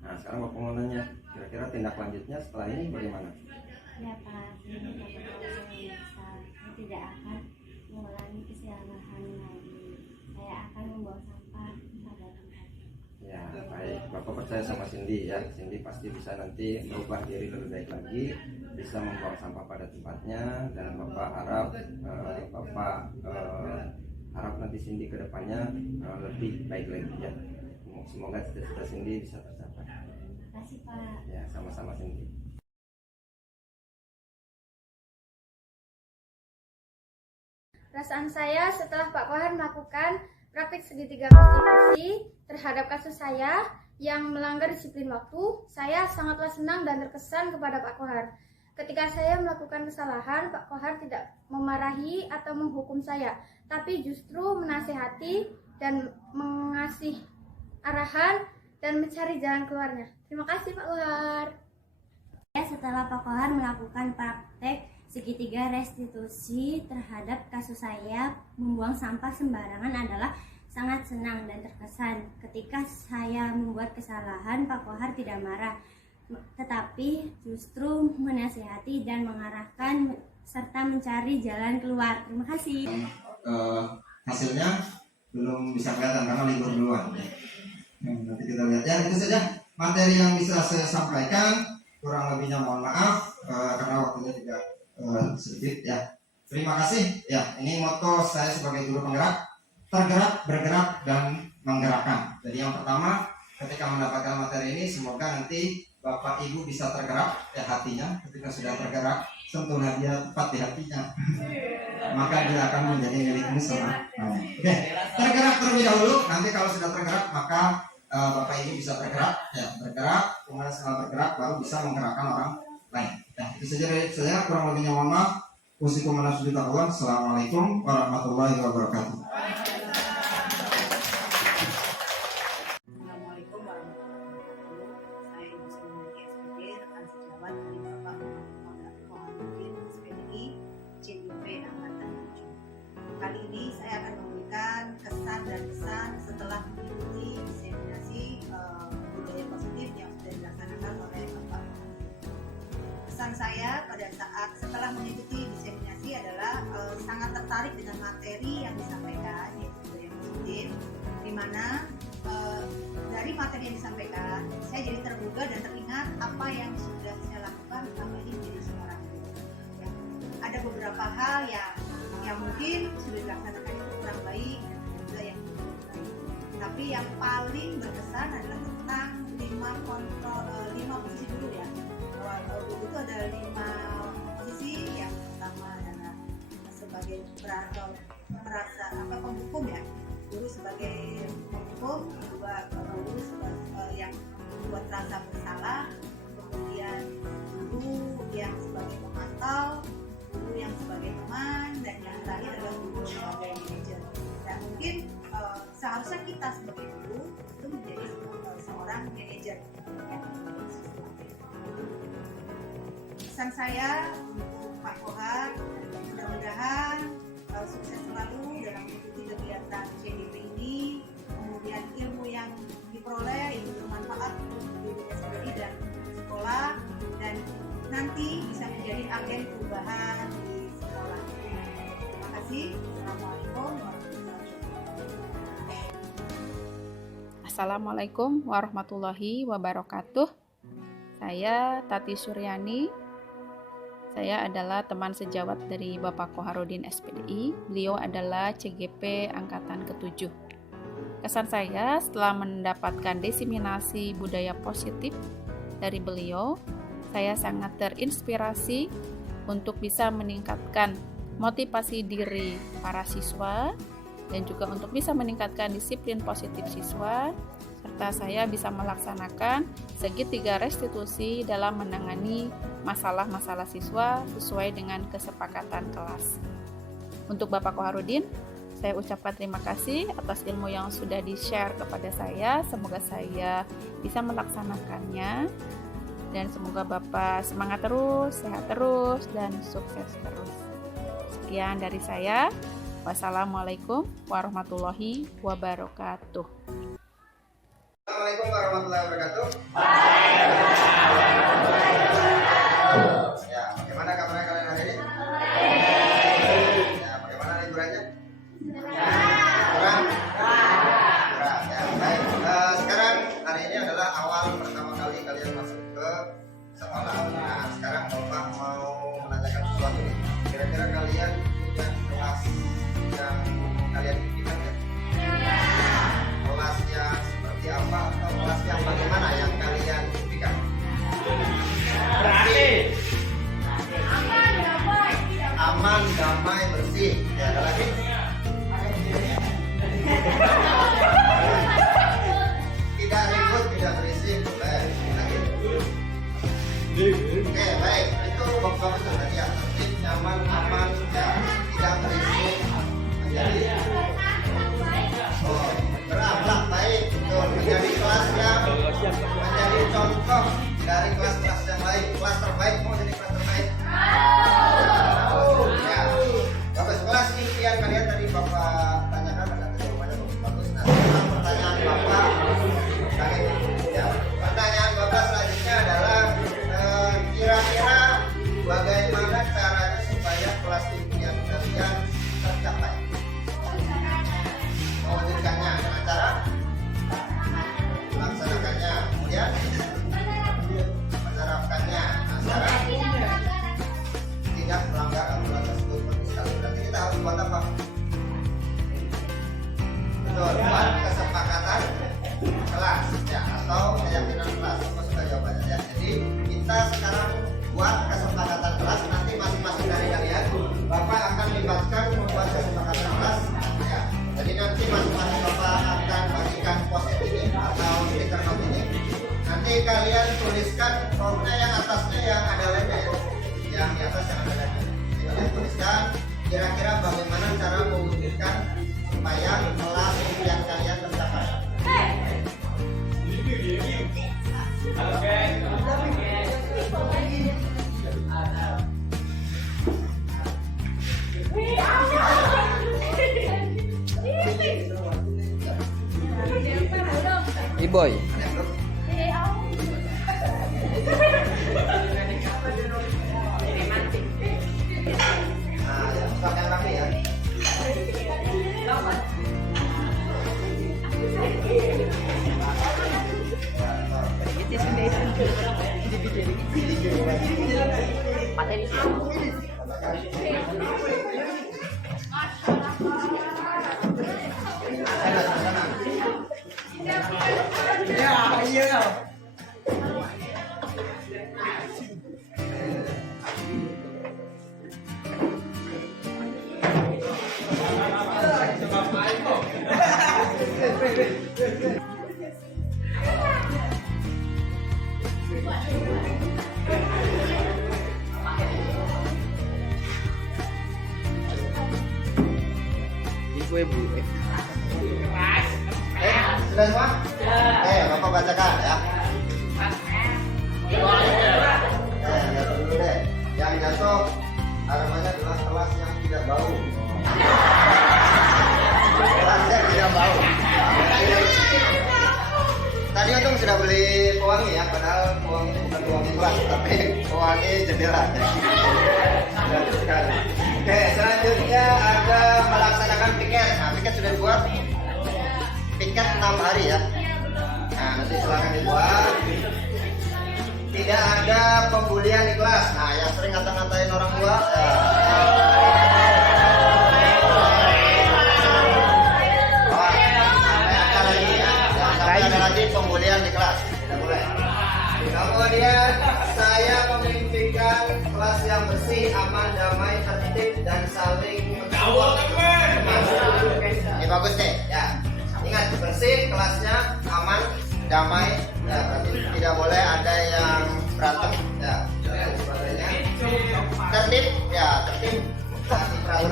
Nah sekarang Bapak mau nanya, kira-kira tindak lanjutnya setelah ini bagaimana? Ya Pak, ini kalau saya tidak akan mengulangi kesalahan lagi. Saya akan membuang sampah pada tempatnya. Ya baik, Bapak percaya sama Cindy ya. Cindy pasti bisa nanti merubah diri lebih baik lagi, bisa membuang sampah pada tempatnya, dan Bapak harap harap nanti Cindy kedepannya lebih baik lagi ya. Semoga cita-cita Cindy bisa tercapai. Terima kasih Pak. Ya sama-sama Cindy. Perasaan saya setelah Pak Kohar melakukan praktik segitiga konstitusi terhadap kasus saya yang melanggar disiplin waktu, saya sangatlah senang dan terkesan kepada Pak Kohar. Ketika saya melakukan kesalahan, Pak Kohar tidak memarahi atau menghukum saya, tapi justru menasihati dan mengasih arahan dan mencari jalan keluarnya. Terima kasih Pak Kohar. Setelah Pak Kohar melakukan praktek segitiga restitusi terhadap kasus saya membuang sampah sembarangan adalah sangat senang dan terkesan. Ketika saya membuat kesalahan, Pak Kohar tidak marah, tetapi justru menasihati dan mengarahkan serta mencari jalan keluar. Terima kasih. Hasilnya belum bisa kelihatan karena libur duluan. Nanti kita lihat ya, itu saja materi yang bisa saya sampaikan. Kurang lebihnya mohon maaf karena waktunya juga sedikit ya. Terima kasih ya. Ini moto saya sebagai guru penggerak: tergerak, bergerak, dan menggerakkan. Jadi yang pertama, ketika mendapatkan materi ini, semoga nanti Bapak Ibu bisa tergerak ya hatinya. Ketika sudah tergerak, sentuhlah dia tepat di hatinya. Maka dia akan menjadi milikmu selama. Oke, tergerak terlebih dahulu. Nanti kalau sudah tergerak, maka Bapak Ibu bisa tergerak ya, bergerak. Kemudian setelah bergerak baru bisa menggerakkan orang lain. Ya, itu saja dari saya. Kurang lebihnya mohon maaf. Assalamualaikum warahmatullahi wabarakatuh. Assalamualaikum warahmatullahi wabarakatuh. Saya Ibu Sri SPD, rekan sejawat dari Bapak Muhammad Koharudin SPDI, CDP Angkatan 7. Kali ini saya akan memberikan kesan dan pesan setelah mengikuti diseminasi budaya positif yang sudah dilaksanakan oleh Bapak. Kesan saya pada saat setelah mengikuti diseminasi adalah sangat tertarik dengan materi yang disampaikan, yaitu budaya positif, di mana dari materi yang disampaikan saya jadi tergugah dan teringat apa yang sudah saya lakukan selama ini menjadi seorang guru. Ya, ada beberapa hal yang mungkin sudah dilaksanakan itu kurang baik dan juga yang kurang baik. Tapi yang paling berkesan adalah tentang 5 posisi dulu ya. Guru itu ada 5 posisi. Yang pertama adalah sebagai merasa penghukum ya. Guru sebagai penghukum, kedua guru sebagai yang membuat rasa bersalah, kemudian guru yang sebagai pemantau, guru yang sebagai teman, dan yang terakhir adalah guru sebagai manajer. Dan mungkin seharusnya kita sebagai guru itu menjadi seorang manajer. Pesan saya untuk Pak Kohar, mudah-mudahan sukses selalu dalam mengikuti kegiatan CDP ini, kemudian ilmu yang diperoleh itu bermanfaat untuk diri sendiri dan sekolah, dan nanti bisa menjadi agen perubahan di sekolah. Terima kasih. Assalamualaikum warahmatullahi wabarakatuh. Assalamualaikum warahmatullahi wabarakatuh. Saya Tati Suryani. Saya adalah teman sejawat dari Bapak Koharudin SPDI. Beliau adalah CGP Angkatan ke-7. Kesan saya setelah mendapatkan diseminasi budaya positif dari beliau, saya sangat terinspirasi untuk bisa meningkatkan motivasi diri para siswa dan juga untuk bisa meningkatkan disiplin positif siswa, serta saya bisa melaksanakan segitiga restitusi dalam menangani masalah-masalah siswa sesuai dengan kesepakatan kelas. Untuk Bapak Koharudin, saya ucapkan terima kasih atas ilmu yang sudah di-share kepada saya. Semoga saya bisa melaksanakannya. Dan semoga Bapak semangat terus, sehat terus, dan sukses terus. Sekian dari saya. Wassalamualaikum warahmatullahi wabarakatuh. Assalamualaikum warahmatullahi wabarakatuh. Ya, bagaimana kabarnya kalian hari ini? Ya, bagaimana liburannya? Kurang? Ya, baik. Sekarang hari ini adalah awal pertama kali kalian masuk ke sekolah. Nah, sekarang Bapak mau menanyakan sesuatu nih. Kira-kira kalian punya kelas yang kalian impikan ya? Kelas yang seperti apa atau kelas yang bagaimana yang kalian impikan? Aman, damai, bersih. Ya, ada lagi? Tidak ribut, tidak berisik. Boleh. Lagi? Oke, baik. Itu bagus tuh tadi ya. Tertib, nyaman, aman, ya, tidak berisik. Menjadi berakhlak baik. Betul. Menjadi kelas yang menjadi contoh dari kelas-kelas yang lain. Kelas terbaik, mau jadi kelas terbaik. Ya, bagus. Kelas impian kalian tadi Bapak tanyakan ada jawabannya bagus. Nah, sekarang pertanyaan Bapak ya, pertanyaan Bapak selanjutnya adalah kira-kira bagaimana caranya supaya kelas impian kalian tercapai? Mewujudkannya dengan cara melaksanakannya, kemudian menerapkannya. Nah, sekarang tidak melanggar aturan tersebut. Bagus sekali. Berarti kita harus buat apa? Betul, buat kesepakatan kelas ya, atau keyakinan kelas. Apa sudah jawabannya ya? Jadi kita sekarang buat kesepakatan kelas. Nanti masing-masing dari kalian Bapak akan libatkan membuat kesepakatan kelas ya. Jadi nanti masing-masing Bapak akan bagikan post-it ini atau stiker note ini. Nanti kalian tuliskan pokoknya yang atasnya yang ada lemnya ya. Yang di atas yang ada lemnya. Jadi kalian tuliskan kira-kira bagaimana cara mewujudkan supaya kelas impian kalian tercapai. Iboy. Nah, ya, stop yang rapi ya. Ibu. Sudah semua? Bapak bacakan ya. Jatuh dulu deh. Yang jatuh namanya adalah kelas yang tidak bau. Kelas yang tidak bau. Tadi untung sudah beli pewangi ya, padahal pewangi itu bukan pewangi kelas, tapi pewangi jendela. Bagus sekali. Oke, selanjutnya ada melaksanakan piket. Nah, piket sudah dibuat. Piket 6 hari ya. Nah, nanti silakan dibuat. Tidak ada pembulian di kelas. Nah, yang sering ngata-ngatain orang tua. Ada lagi pembulian di kelas. Tidak boleh. Kemudian saya memimpikan kelas yang bersih, aman, damai, tertib, dan saling mensupport. Ini bagus nih, ya. Ingat, bersih, kelasnya aman, damai, ya. Berarti tidak boleh ada yang berantem, ya. Tertib, ya tertib. Peraturan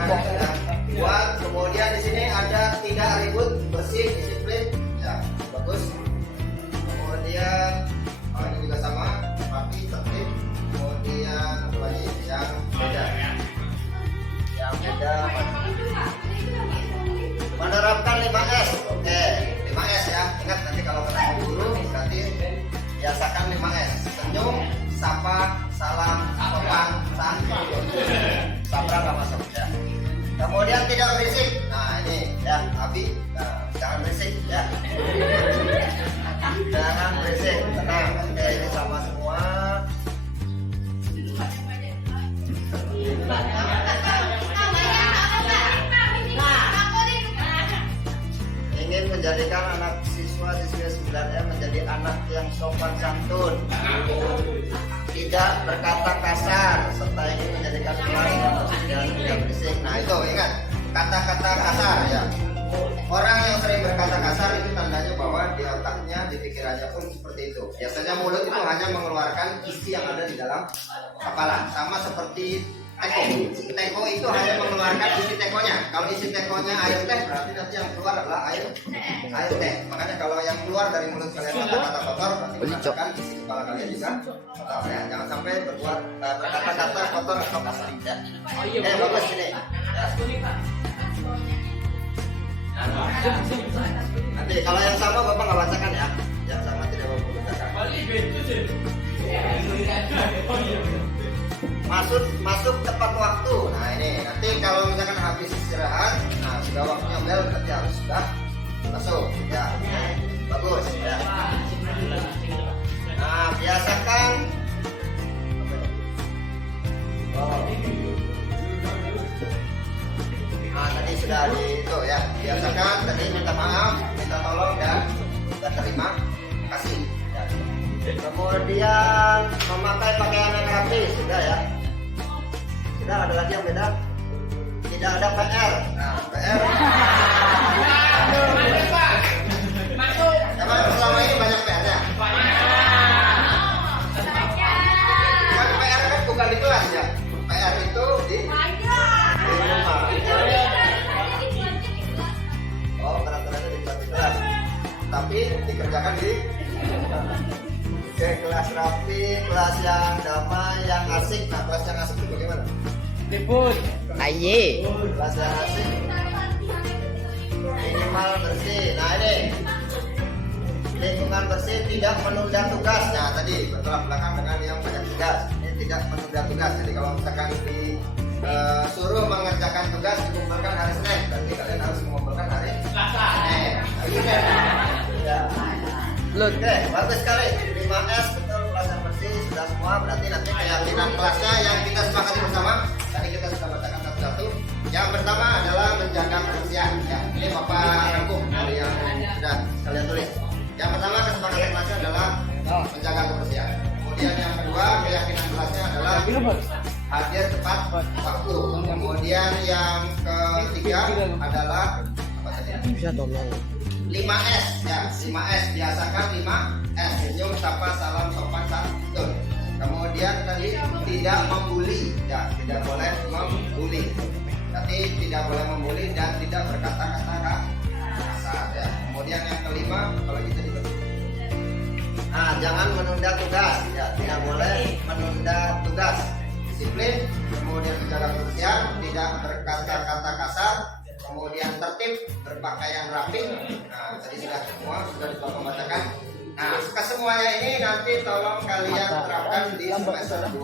5S. Senyum, sapa, salam, sopan, santun. Sabra nggak masuk ya. Kemudian tidak berisik. Nah ini ya, Abi, jangan berisik ya. Jangan berisik, tenang. Oke, ini sama semua. Ingin menjadikan anak siswa-siswi 9M menjadi anak yang sopan santun, tidak berkata kasar, serta ingin menjadikan kelas yang tidak berisik. Nah itu ingat, kata-kata kasar ya. Orang yang sering berkata kasar itu tandanya bahwa di otaknya, di pikirannya pun seperti itu. Biasanya mulut itu hanya mengeluarkan isi yang ada di dalam kepala, sama seperti teko. Teko itu hanya mengeluarkan isi tekonya. Kalau isi tekonya air teh, berarti nanti yang keluar adalah air teh. Makanya kalau yang keluar dari mulut kalian kata-kata kotor, berarti menandakan isi kepala kalian juga kotor ya. Jangan sampai berkata-kata kotor atau kasar. Ya. Bagus ini. Ya. Nanti kalau yang sama Bapak nggak bacakan ya. Yang sama tidak Bapak bacakan. Masuk tepat waktu. Nah ini nanti kalau misalkan habis istirahat, nah sudah waktunya bel berarti harus sudah masuk ya. Bagus ya. Nah biasakan. Nah tadi sudah di itu ya. Biasakan tadi minta maaf, minta tolong dan terima kasih. Ya. Kemudian memakai pakaian yang rapi sudah ya. Sudah, ada lagi yang beda? Tidak ada PR. Nah, PR. Emang selama ini banyak PR-nya? Kan PR kan bukan di kelas ya. PR itu di rumah. Oh, peraturannya di kelas. Tapi dikerjakan di kelas rapi, kelas yang damai, yang asik. Nah, kelas yang asik itu bagaimana? Debut. Aye. Kelas yang asik minimal bersih. Nah ini lingkungan bersih, tidak menunda tugas. Nah tadi bertolak belakang dengan yang banyak tugas. Ini tidak menunda tugas. Jadi kalau misalkan disuruh mengerjakan tugas dikumpulkan hari Senin, berarti kalian harus mengumpulkan hari Selasa. Ya. Oke, bagus sekali. 5S betul, kelas yang bersih sudah semua. Berarti nanti keyakinan kelasnya yang kita sepakati bersama. Tadi kita sudah bacakan satu-satu. Yang pertama adalah menjaga kebersihan. Ya, ini Bapak rangkum dari yang sudah kalian tulis. Yang pertama kesepakatan kelasnya adalah menjaga kebersihan. Kemudian yang kedua keyakinan kelasnya adalah hadir tepat waktu. Kemudian yang ketiga adalah apa tadi? Bisa tolong. 5S ya, 5S biasakan 5S, senyum, sapa, salam, sopan, santun. Kemudian tadi tidak membuli ya, tidak boleh membuli. Tapi tidak boleh membuli dan tidak berkata-kata kasar ya. Kemudian yang kelima kalau kita juga. Nah, jangan menunda tugas ya, tidak boleh menunda tugas. Disiplin, kemudian menjaga kebersihan, tidak berkata-kata kasar. Kemudian tertib, berpakaian rapi. Nah, tadi sudah dibacakan. Nah, kesemuanya ini nanti tolong kalian terapkan di semester 2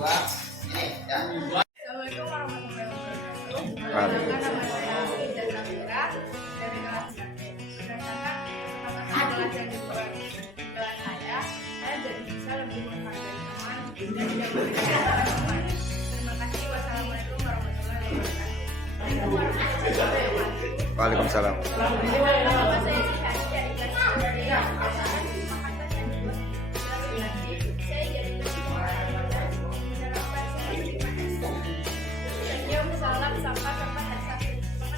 ini ya. Assalamualaikum warahmatullahi wabarakatuh. Waalaikumsalam. Nama saya Ida Zafira dari kelas 9. Berdasarkan kesepakatan kelas yang dibuat dengan saya jadi bisa lebih menghargai teman dan tidak berbeda teman. Terima kasih. Wassalamualaikum warahmatullahi wabarakatuh. Waalaikumsalam. Nama saya Syahida Ikhlas dari kesepakatan yang dibuat saya jadi salam sampai hari Sabtu.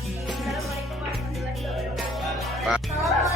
Assalamualaikum warahmatullahi wabarakatuh.